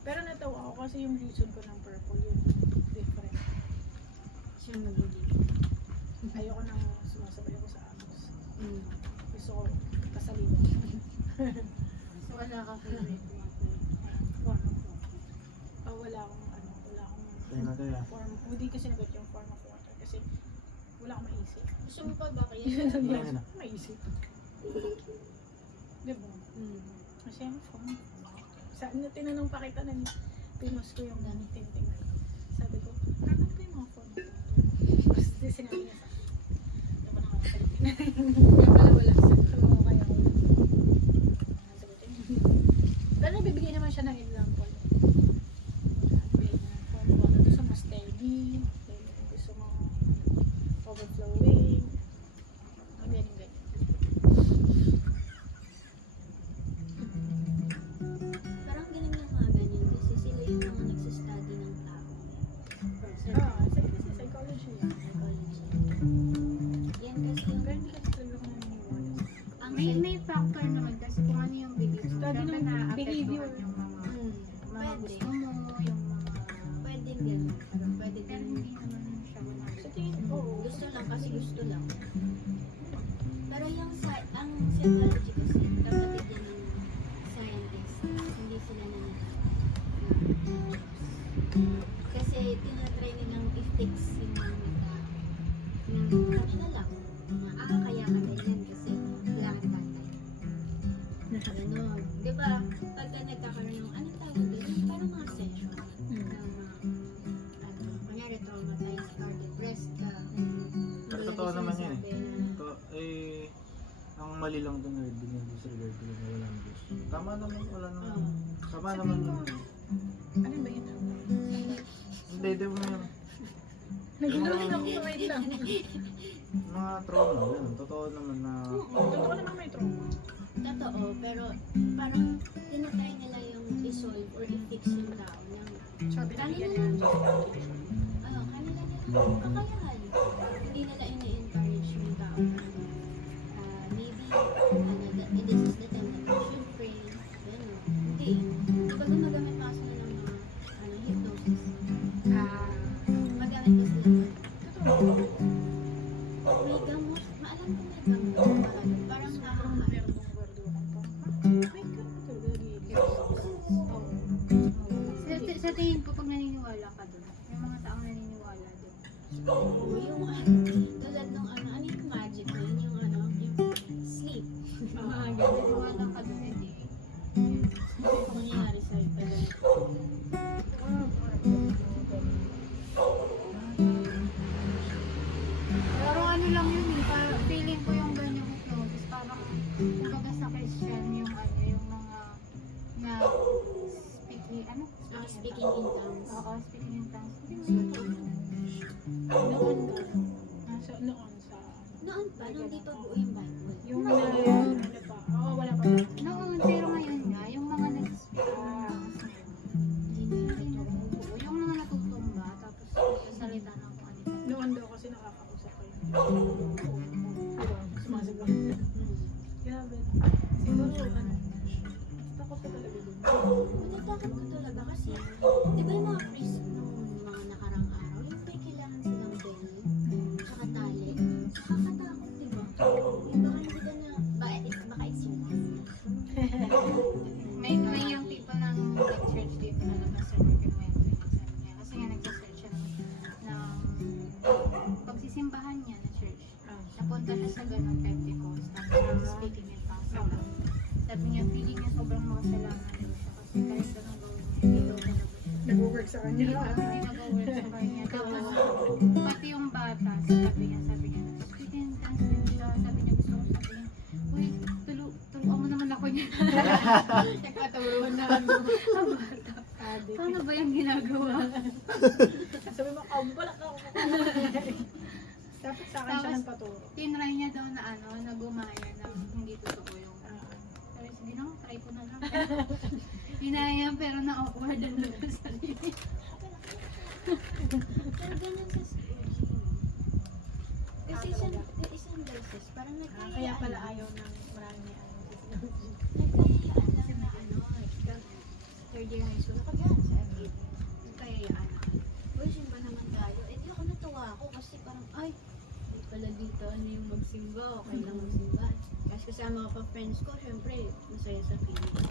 Pero natawa ako kasi yung reason ko ng purple, yung different. Siya magiging. Ayoko nang sumasabay ako sa Agos. Mm. Gusto ko kasaliwan. So, wala ka favorite mo. Wala akong Tayo na tayo. form, hindi kasi nagot yung form of water kasi wala akong maisip. Gusto mo pa ba kaya? Yun lang Yan yung na. maisip. Diba? Mm. Kasi yung form. Tinanong pa kita ng pinos ko yung tingting. Sabi ko, ano ba yung mga form of water? Tapos sinabi niya sa akin, hindi ko nakakalitin. Kaya pala wala sa kaya kaya ko. Sagutin niya. Pero nabibigay naman siya ng example. Sabi niya, form of water, gusto mo steady, gusto mo overflowing, ganyan. Parang galing ng mga ganyan kasi sila yung mga nagsastudy ng tao. Kasi psychology yan. Psychology. Yan kasi yung Pero hindi kasi talaga ako naniniwala. ang May factor naman kasi kung ano yung beliefs mo. Study Siyempre ng na-apektuhan behavior. yung mga pwede. gusto mo, yung mga... Pwede ganun. Pero pwede Pero ganun. hindi naman siya Sa tingin ko, Gusto lang kasi gusto lang. Pero yung ang psychology kasi kapatid yan ng scientist. Hindi sila kasi tinatry nilang i-fix yung mga tao. Na kanila lang. Na kaya ka ganyan kasi kailangan bantay. Ganon. Diba? Pagka nagkakaroon ng anong tawag doon? Parang mga session. Kunyari traumatized ka, depressed ka. Pero Hindi totoo naman yun sinasabi na- Ito, ang mali lang dun na disregard ko lang na walang Diyos. Tama naman, wala naman. Tama naman. ano ba yun? Hindi, di mo yun. Nagulawin ako, wait lang. Mga trauma, yun. Totoo naman na Totoo naman may trauma. Totoo, pero parang tinatry nila yung i-solve or i-fix yung tao ng Sabi na kanila bigyan na, niya. kanila nila kakayahan. Hindi nila ini-encourage yung tao na maybe, this is the time that you should pray. Gano'n. Hindi. Diba gumagamit pa sila ng mga hypnosis. Gumagamit pa sila ng Totoo. may gamot. Maalam ko may gamot. Parang Sobrang nakaka- werdong-werdo ako pa. May ka talaga gigil. Sa tingin ko, pag naniniwala ka doon, may mga taong naniniwala doon. yung tulad nung ano yung magic na yun, yung sleep. Mga ganun. Naniniwala ka doon, hindi. Nangyayari sa'yo pala. Pero ano lang yun eh, parang feeling ko yung ganyang hypnosis, parang kumbaga sa Christian yung yung mga na speaking, Speaking in tongues. Oo, speaking in tongues. Hindi ko Noon ba? Noon sa... Noon pa, nung di pa buo yung Bible. Yung ano pa? Oo, wala pa ba? noon, pero ngayon nga, yung mga nag-speak in tongues ngayon, hindi natutubo. Yung mga natutumba, tapos sasalita ng kung ano. Noon daw kasi nakakausap ko yun. Diba? Sumasagot. Di ba yung mga priest nung mga nakarang araw, yung may kailangan silang bell, tsaka tali. Nakakatakot, di ba? Yung baka hindi ka na, baka exercise. May yung tipo ng church dito na labas sa Morgan Wentworth. Sabi niya, kasi nga nagsasearch siya ng pagsisimbahan niya na church. Napunta siya sa ganun Pentecost, tapos speaking in tongues. Sabi niya, feeling niya sobrang makasalanan daw siya kasi kahit anong gawin niya, hindi daw talaga siya. Nag-work sa kanya. May nag-work sa kanya. Tapos, pati yung bata, sabi niya, speaking in tongues din siya. Sabi niya, gusto ko sabihin, uy, turuan mo naman ako niya. Nagpaturuan na ang bata. Paano ba yung ginagawa? Sabi mo, balak ako. Dapat sa akin siya Tapos, ng paturo. tinry niya daw na na gumaya na hindi totoo yung sabi, sige na, try ko na lang. Hinaya pero na-awkward ang sa sarili. Pero ganun sa school. Kasi isang beses, parang nagkayaan. Kaya pala ayaw ng marami Nagkayaan lang na third year high school. Ako dyan sa FA. Nagkayaan. Boy, simba naman tayo. Eh, di ako natuwa ako kasi parang, ay pala dito, ano yung magsimba. Okay lang magsimba. Kasi kasama ko pa friends ko, syempre, masaya sa feeling.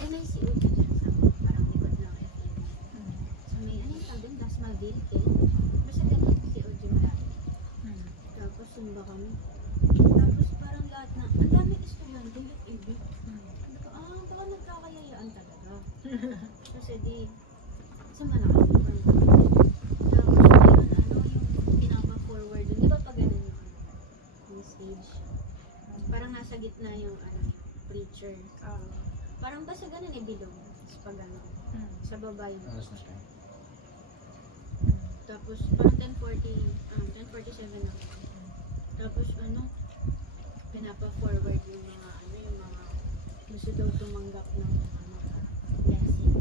Eh, may COD dyan sa parang likod ng FA. So, may ano yung tawag doon? Dasmaville, basta ganun COD malaki. Tapos sumba kami. Tapos parang lahat na, ang dami estudyante yung ibig. Sabi ko, baka nagkakayayaan talaga. Kasi di, sama na kayo. Tapos ngayon, yung pinapa-forward dun. Di ba pag ganun yung stage? Parang nasa gitna yung preacher. Parang basta ganun bilong. Tapos pag ganun. Sa baba yung tapos parang 10:47 na. Tapos pinapa-forward yung mga yung mga gusto daw tumanggap ng blessing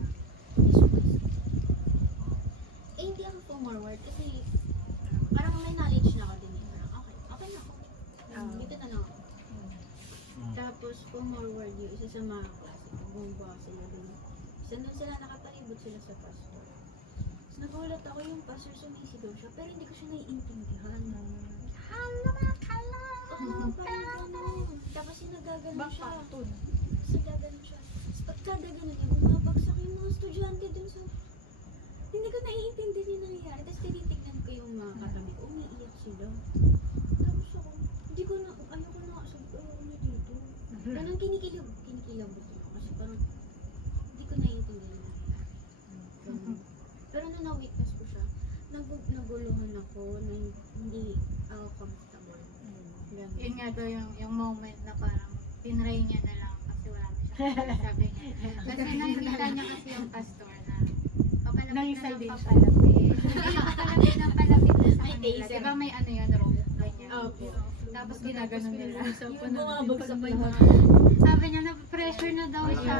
na Jesus. Eh hindi ako forward kasi parang may knowledge na ako din. Parang okay na ako. Dito na lang ako. Tapos forward yung isa sa mga klase. Bumaba sila dun. Doon sila nakapalibot sila sa pastor. Nagulat ako yung pastor sumisigaw siya, pero hindi ko siya naiintindihan. Oo, parang gano'n. Tapos sinagaganon siya. Sinagaganon siya. Tapos pagkada gano'n niya, bumabagsak yung mga estudyante dun sa... Hindi ko naiintindi yung nangyayari. Tapos tinitignan ko yung mga katabi ko, umiiyak sila. Tapos ako, hindi ko na, ayoko na, sabi ko, ano dito? Ganun kinikilabot ko. Kasi parang, hindi ko naiintindihan yung nangyayari. Pero nung na-witness ko siya, naguluhan ako na hindi ako comfortable. Yun nga daw yung moment na parang tinry niya na lang kasi wala na siya. Sabi niya. Kasi nakikita niya kasi yung pastor na papalapit na lang papalapit. Hindi na papalapit ng palapit na sa kanila. Diba may ano yun, rope? Ganyan. Tapos ginaganon nila. Yung bumabagsak pa yung Sabi niya na pressure na daw siya.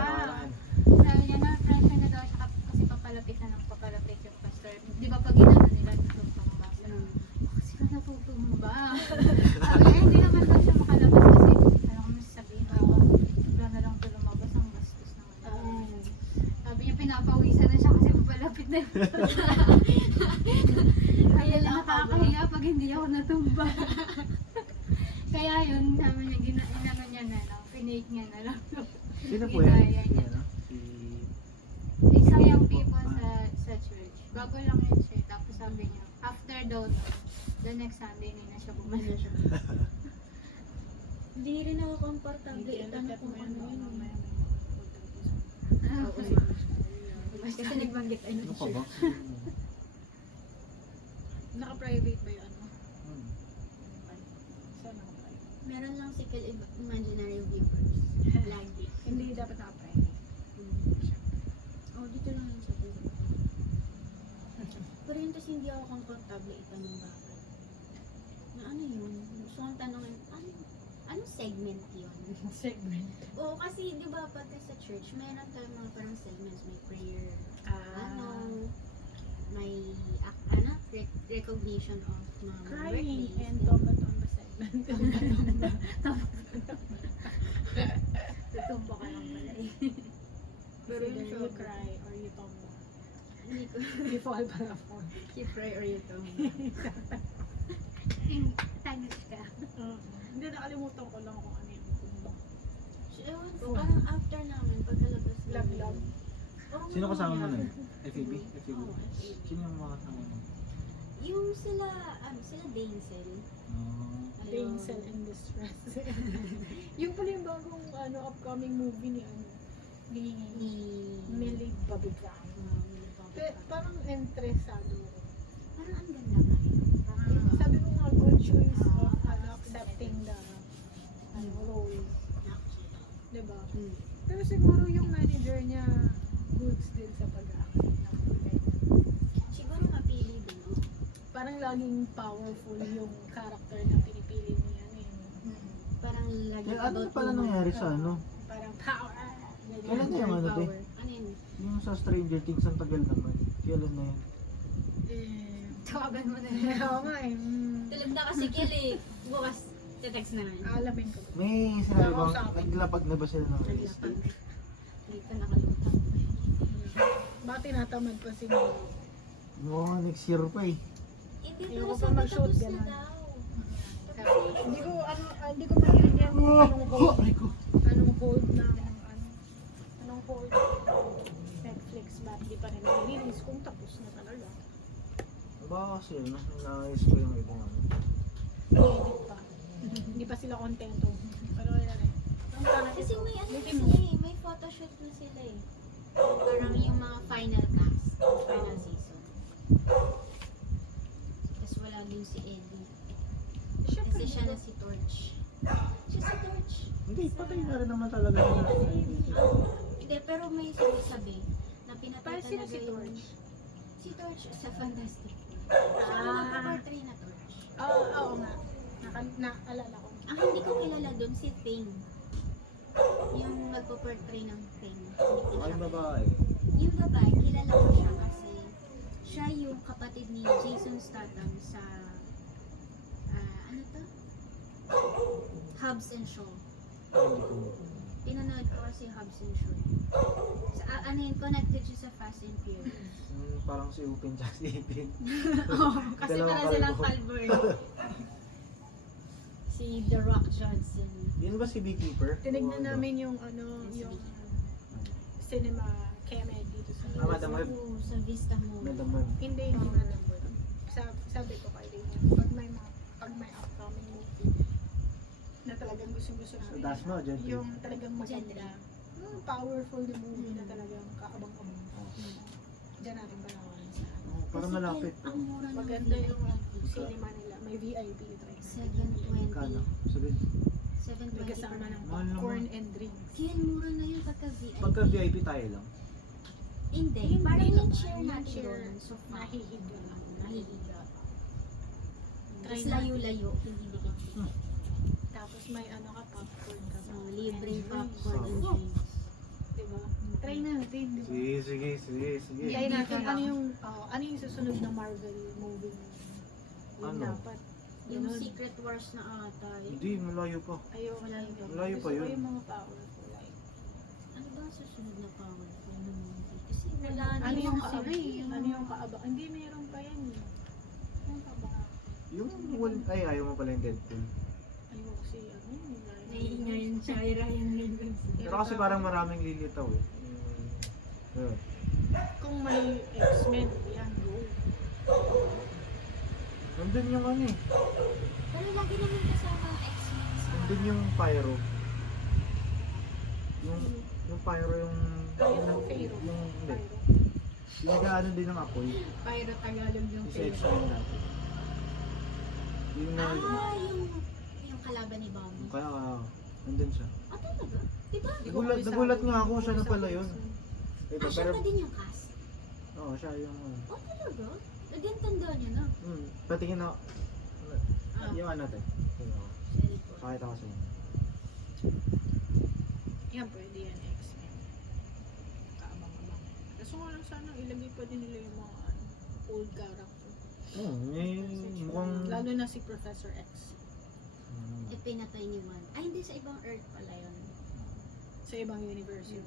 Sabi niya na pressure na daw siya kasi papalapit na ng papalapit yung pastor. Di ba pag ginano nila tutulong ba? Kasi ka natutulong ba? Sabi niya, hindi naman daw siya makalabas kasi ano kami sasabihin na wala na lang ito lumabas ang bastos naman. Sabi niya pinapawisan na siya kasi papalapit na yun. Kaya lang nakakahiya pag hindi ako natumba. Kaya yun, sabi niya, ginano niya na lang, pinake niya na lang. Sino po yan? Ginaya niya. Ano? Isang young people sa church. Bago lang yun siya. Tapos sabi niya, after daw, the next Sunday, hindi na siya bumalik. Hindi rin ako comfortable. Itanong kung ano yun. Kasi nagbanggit ay Ano ka ba? Naka-private ba yun? Meron lang sickle imaginary viewers. Lagi. Hindi dapat naka-private. Dito lang yung sa tuloy. Pero yun kasi hindi ako comfortable itanong bakit. Na ano yun? Gusto kong tanongin, anong segment yun? Segment. Oo, kasi di ba pati sa church, meron tayong mga parang segments. May prayer, may recognition of mga Crying birthdays. and tomba-tomba segment. Tutumbo ka lang pala eh. Pero Sino you siya? cry or you talk more. Hindi ko. You fall para fall. Keep pray or you don't. Yung tanis ka. Hindi, nakalimutan ko lang kung ano yung Ewan ko, parang after namin, pagkalabas namin. Laglag. Oo, Sino kasama mo nangyari. nun? FEB? FEB. Oo, FEB. Sino yung mga kasama mo? Yung sila Dainsel. Damsel in distress. yung pala yung bagong upcoming movie ni Ni Millie Bobby Brown. Parang interesado ko. Parang ang ganda nga yun. Sabi mo nga, good choice of accepting the role. Diba? Hmm. Pero siguro yung manager niya goods din sa pag-accept ng ganyan. Siguro mapili din. No? Parang laging powerful yung character na pinipili niya. Parang lagi Kaya ano na pala nangyari sa ano? Parang power. Kailan na yung ano, te? Ano yun? Yung sa Stranger Things, ang tagal naman. Kailan na yun? Tawagan mo na. Oo nga eh. Tulog na kasi Kiel eh. Bukas, text na nga. Alamin ko. May sinabi Ako bang sa akin. naglapag na ba sila ng release Naglapag. date? Hindi ko nakalimutan. Baka tinatamad pa si Milo. Mukhang next year pa eh. Hindi Ayoko pero pa sabi mag-shoot, tapos na ganun. daw. Hindi ko maintindihan kung anong hold. Ay ko. Anong hold ng anong hold Netflix ba? Hindi pa rin release kung tapos na talaga. Baka kasi ano, nais ko yung ibang ano. Edit pa. Hindi pa sila kontento. Pero wala rin. Kasi may ano na sila eh, may photoshoot na sila eh. Parang yung mga final cast, final season. Tapos wala din si Eddie. Kasi siya na si Torch. Siya si Torch. Hindi, patay na rin naman talaga nila. Hindi, pero may sabi-sabi na pinatay Parang sino talaga si yung... Torch? Si Torch sa Fantastic Four. Siya yung magpa-portray na Torch. Oo nga. Naalala ko. Ang hindi ko kilala doon si Thing. Yung magpo-portray ng Thing. Hindi ko Ay, siya babae. Yung babae, kilala ko siya kasi siya yung kapatid ni Jason Statham sa ano to? Hobbs and Shaw. Hindi ko. Pinanood ko kasi Hobbs and Shaw. Sa, ano yun, connected siya sa Fast and Furious. Parang si Upin tsaka si Ipin. Kasi Dalawang para silang kalbo. kalbo eh. Si The Rock Johnson. Yun ba si Beekeeper? Tinignan O ano? namin yung yung cinema keme dito sa Madam Web. Oo, sa Vista Mall. Madam Web. Hindi Madam Web. Sabi ko kay Daniel, pag may upcoming movie na talagang gusto Sa namin. taas mo, dyan. Yung talagang maganda. Powerful na movie na talagang kaabang-abang. Diyan natin panawarin sa ano. Para Kasi malapit. Ang mura ng Maganda yung VIP. cinema nila. May VIP train. 720. Kano? Sabi, May 720 kasama ng Mahal naman. popcorn and drinks. Kaya mura na yun pagka VIP. pagka VIP tayo lang. Hindi. Hindi Parang yung naman. chair Yung natin chair, doon. So, nahihiga. nahihiga. Try Tapos natin. layo-layo. Hindi dikit. Tapos may ano ka, popcorn ka. So, libreng And popcorn and Sarap. drinks. Diba? Try natin, diba? Sige. Try natin ano yung susunod na Marvel movie mo. Yun Ano? dapat. Yung Ganun. Secret Wars na ata. Hindi, malayo pa. Ayoko lang yun. Malayo pa Gusto yun. ko yung mga powerful like. Ano ba ang susunod na powerful na movie? Kasi wala na Ano yung sila kaabang? eh. Ano yung kaabang? Hindi, meron pa yan. Yung kaabang. Yung ay, ayaw mo pala yung Deadpool. Ayoko si ano yun. Naiingay yun siya. Ryan Reynolds. Pero kasi parang maraming lilitaw eh. Kung may X-Men, yan, go. Nandun yung ano eh. Pero lagi naman kasama ang X-Men sa... Nandun yung Pyro. Yung Pyro yung... Pyro. Yung... Hindi. Yung nag-ano din ng apoy. Pyro Tagalog yung Yung sa X-Men natin. Yung na... yung kalaban ni Bobby. Kaya nandun siya. Ah, talaga? Diba? Nagulat nga ako, siya na pala yun. Ito, Ah, siya pero... na din yung cast? Oo, siya yung... Oh, talaga? Lagyan tanda niya na. Patingin na... Ah. Yung ano natin. Sorry po. Pakita ko sa inyo. Yan, pwede yan, X-Men. Kaabang-abang. Gusto ko lang sana ilagay pa din nila yung mga old character. Mukhang... Lalo na si Professor X. Eh, pinatay ni Juan. Ay, hindi. Sa ibang Earth pala yun. Sa ibang universe yung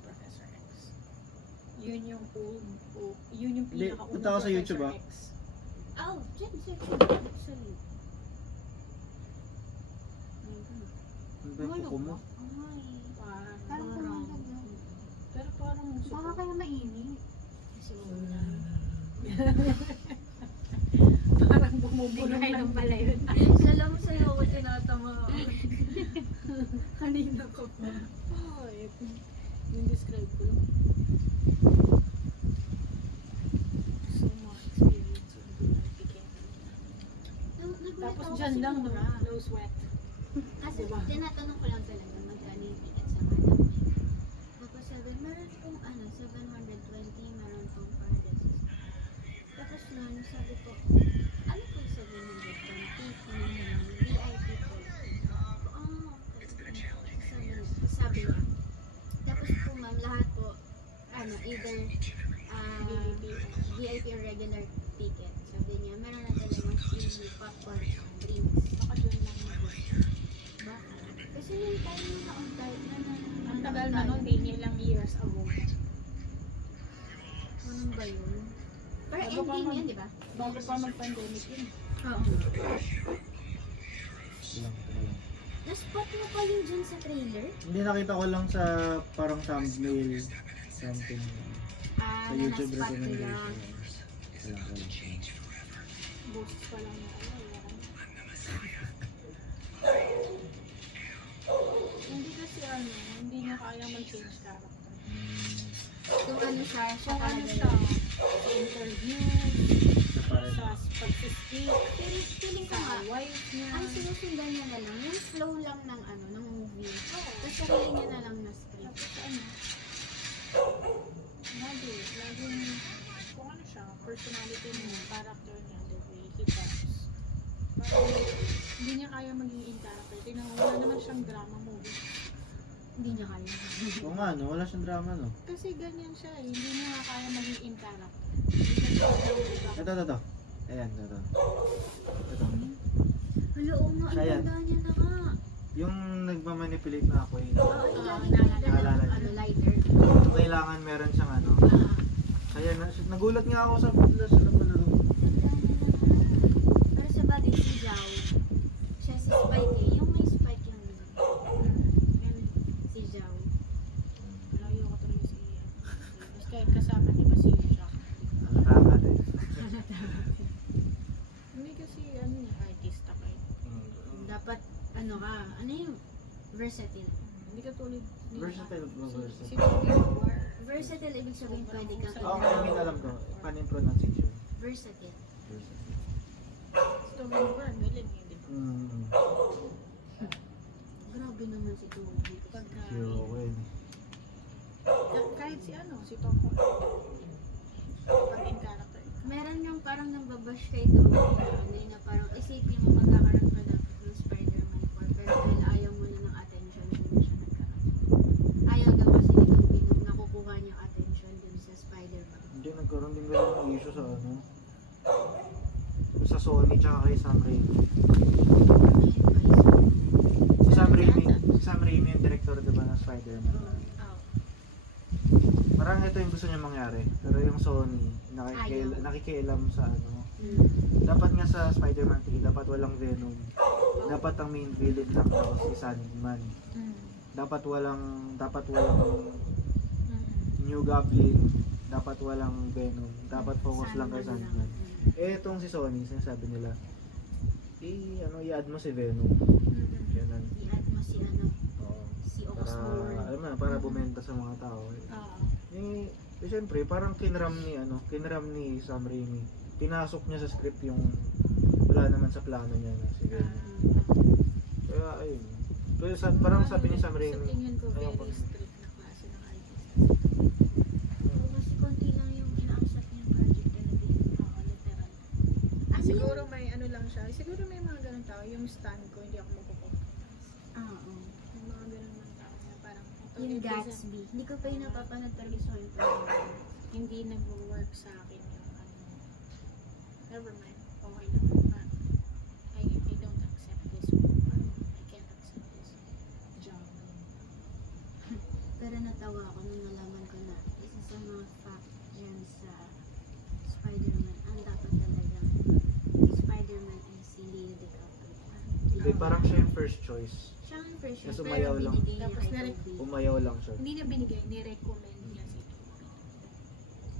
Professor X. Yun yung yun yung Hindi, pinakaunang punta ka sa YouTube, Professor X. Oh, dyan, actually. Ano ba yung kuko mo? Ay, Parang, Parang kumalag na. pero parang Baka kaya mainit. kasi ulan. parang May bumubulong kailan ng pala yun. Salam sa'yo ako tinatama. kanina ko pa. Ay, yung describe ko lang. So much experience in Brunei Peking. Tapos dyan lang, no? No sweat. Kasi Diba? tinatanong ko lang talaga magkano yung ticket sa Manila. Tapos sabi, meron pong 720, meron pong Paradise. Tapos noon, sabi ko, ano po 720? VIP po. Okay. Sabi niya. Tapos po ma'am, lahat po, either VIP or regular ticket. Sabi niya, meron na talagang free popcorn and drinks. Baka dyan lang na. Baka. Kasi yung time na na-on-time na Ang tagal na nun, hindi ilang years ago. Anong ba yun? Pero Bago pa endgame mag- yan, di ba? Bago pa mag-pandemic yun. Oo. Lang, teka lang. Na-spot mo pa yun dyan sa trailer? Hindi, nakita ko lang sa parang thumbnail something sa YouTube Na-spot ko recommendation. lang. Wala. Boses pa lang na yan. Hindi kasi hindi niya kaya mag-change character. Kung ano siya, siya Kung ano talaga siya, yun. sa interview, Sa parang sa pag-speak, Feeling ko sa nga, wife niya. ang sinusundan niya na lang, yung flow lang ng ng movie. Tapos sarili niya na lang na script. Tapos laging, kung ano siya, personality niya, character niya, the way he talks. Parang hindi niya kaya maging in character. Tingnan mo, wala naman siyang drama movie. Hindi niya kaya. Oo nga, no? Wala siyang drama, no? Kasi ganyan siya eh, hindi niya kaya maging in character. Hindi niya kaya Ito. Ayan, ito. Ito. Hala, oo nga, Siya ang yan. ganda niya na nga. Yung nagmamanipulate na ako, yun. Oo, yung lagi naalala na niya. lighter. Kung kailangan meron siyang ano. Ah, Kaya nagulat nga ako sa flash na pala doon. pero sa bagay, si Zhao, siya si Spike eh. Yung may Spike yung si Zhao. Malayo ko talaga si Ian. Tapos kahit kasama niya pa si Jack. Nakaka din. Hindi kasi artista pa eh. Dapat, ano yung versatile. Hindi ka tulad ni Versatile ba, versatile? Si Toby Maguire. Versatile, ibig sabihin pwede kang Oo, I mean, alam ko. Paano yung pronunciation? versatile. Si Toby Maguire, galing eh, di ba? Grabe naman si Toby. Pagka, Heroine. kahit si Tom Holland. Pag in character. Meron yung parang nambabash kay Toby na parang isipin mo magkakaroon ka ng Spider-Man 4 pero dahil ayaw mo na ng attention, hindi na siya nagkaroon. Ayaw daw kasi ni Toby nung nakukuha niyang attention dun sa Spider-Man. Hindi, nagkaroon din ganun ng issue sa ano. Sa Sony tsaka kay Sam Raimi. Si Sam Raimi yung director, diba, ng Spider-Man. Oo. Parang ito yung gusto niya mangyari. Pero yung Sony, Ayaw. nakikialam sa ano. Mm. Dapat nga sa Spider-Man 3, dapat walang Venom. Dapat ang main villain lang daw si Sandman. Dapat walang New Goblin. Dapat walang Venom. Dapat focus lang kay Sandman. Eh, itong si Sony, sinasabi nila, i-add mo si Venom. Ganun. I-add mo si Oo. si Para, Osborn. alam mo na, para bumenta sa mga tao. Oo. Siyempre, parang kinram ni Sam Raimi. Pinasok niya sa script yung wala naman sa plano niya na si Venom. Kaya, ayun. Pero parang sabi ni Sam Sa Raimi, tingin ko, ayaw ko. very strict na klase ng artist. Kasi konti lang yung ina-accept niyang project talaga. Oo, literal. Siguro may ano lang siya. Siguro may mga ganun tao. Yung stand ko, hindi ako magkukompromise. Oo. May mga ganun mga tao na parang Yung ito, Gatsby. Hindi ko pa yung napapanood pero gusto ko yung panoorin. hindi nag-work sa akin yung ano. Never mind. Okay lang. I don't accept this one. I can't accept this job. Pero natawa ako nung nalaman ko na isa sa mga Parang siya yung first choice. Siya ang first Kasi pero umayaw lang. binigay niya Tapos kay nare- Kobe. Umayaw lang siya. Hindi na binigay, ni-recommend niya si Toby.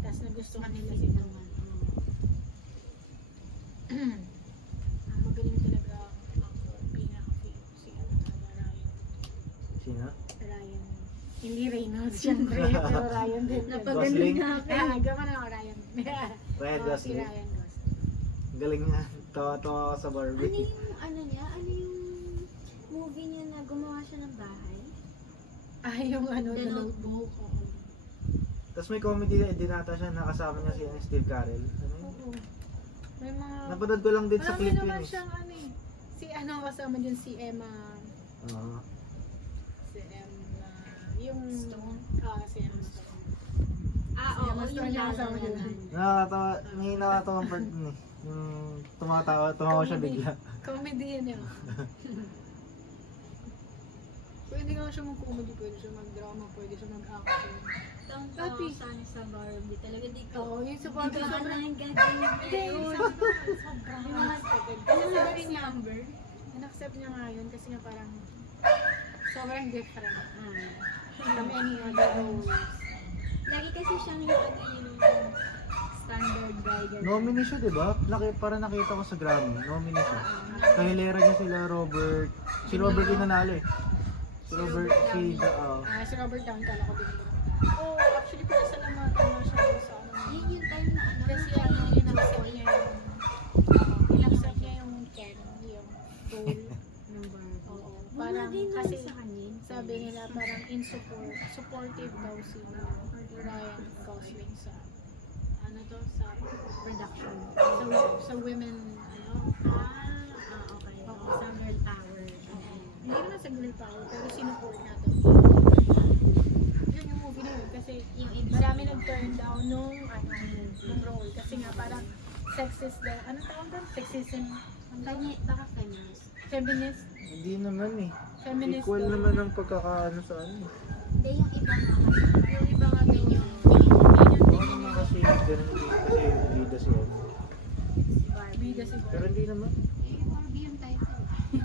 Tapos nagustuhan nila si Kasi Toby. naman. Magaling talaga ang pinaka-famous si Ryan. Sino? Ryan. Hindi Reynolds, syempre. Pero Ryan din. Gosling? Napagaling nga ako. Gawa na ako Ryan. Ryan Si Gosling. Ryan Gosling. Ang galing nga. Tawa-tawa ako sa Ano Barbie. yung ano niya? Ano yung movie niya na gumawa siya ng bahay? Yung The The Notebook. Notebook. Oo. Tapos may comedy din ata siya, nakasama niya si Steve Carell. Ano yun? Oo. May mga... Napanood ko lang din sa Marami clip yun naman eh. siyang ano eh. Si ano kasama dyan si Emma. Oo. Si Emma. Yung... Stone? Si Emma Stone. Ah, oo. oo. Yung Yung kasama lalo niya. na. Nakakatawa, may nakakatawang part dun eh. Yung tumawa siya bigla. Comedy yan yun. Pwede nga siya mag-comedy, pwede siya mag-drama, pwede siya mag-action. Taon-taon sana sa Barbie. Talaga di ko. Oo, yung sa Di Barbie ko sobrang... alam Hindi, gagawin. sobrang unexpected. Kasi sabi rin niya, in-accept niya nga yun kasi nga parang sobrang different. From any other roles. Lagi kasi siyang yung ano yung standard guy. ganun. Nominee siya, di ba? Parang nakita ko sa Grammy. Nominee siya. Kahilera niya sila Robert. Si Robert yung nanalo eh. Si Robert, Si Robert Downey, kala ko din. Oh, actually, pala sa naman siya sa ano. Yun yung time na ano. Kasi ano, in-accept niya yung Ken, yung role. ng Barbie. Oo. Parang Parang kasi sa kanya. sabi nila parang supportive daw si Ryan Gosling sa ano to, sa Production. sa women, ano, Okay. Sa girl power. hindi naman sa girl power, pero sinuport na to. Yun yung movie na yun, kasi Yung iba. marami nag-turn down nung role, kasi nga parang sexist daw, anong tawag doon? Sexism, Kanya, baka feminist. feminist, Hindi naman eh. feminist Equal daw. naman ang pagkakaano sa ano. Hindi, yung iba nga. Yung iba nga din yung Oo naman kasi ganun din kasi bida siya. bida si Pero hindi naman. Barbie yung title.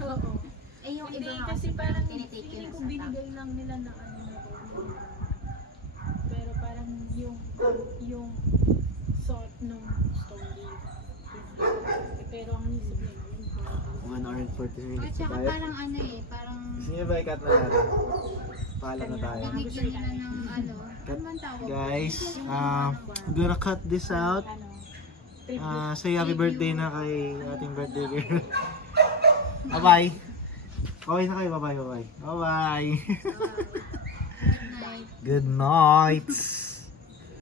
Oo. Eh, yung Hindi, iba nga kasi parang tinitake feeling yun ko sa top. binigay lang nila na ano na role. Pero parang yung thought nung story. Pero ang isip nila yung Barbie. 1 hour and 40 At minutes saka tayo. parang ano eh, parang Gusto niyo ba i-cut na natin? Paalam na tayo. binigyan nila ng ano, ano man tawag? Guys, I'm gonna cut this out. Ano, Say happy birthday na kay ating birthday girl. Bye-bye. Okay na kayo. Bye-bye. Bye-bye. Bye-bye. Night. Good night.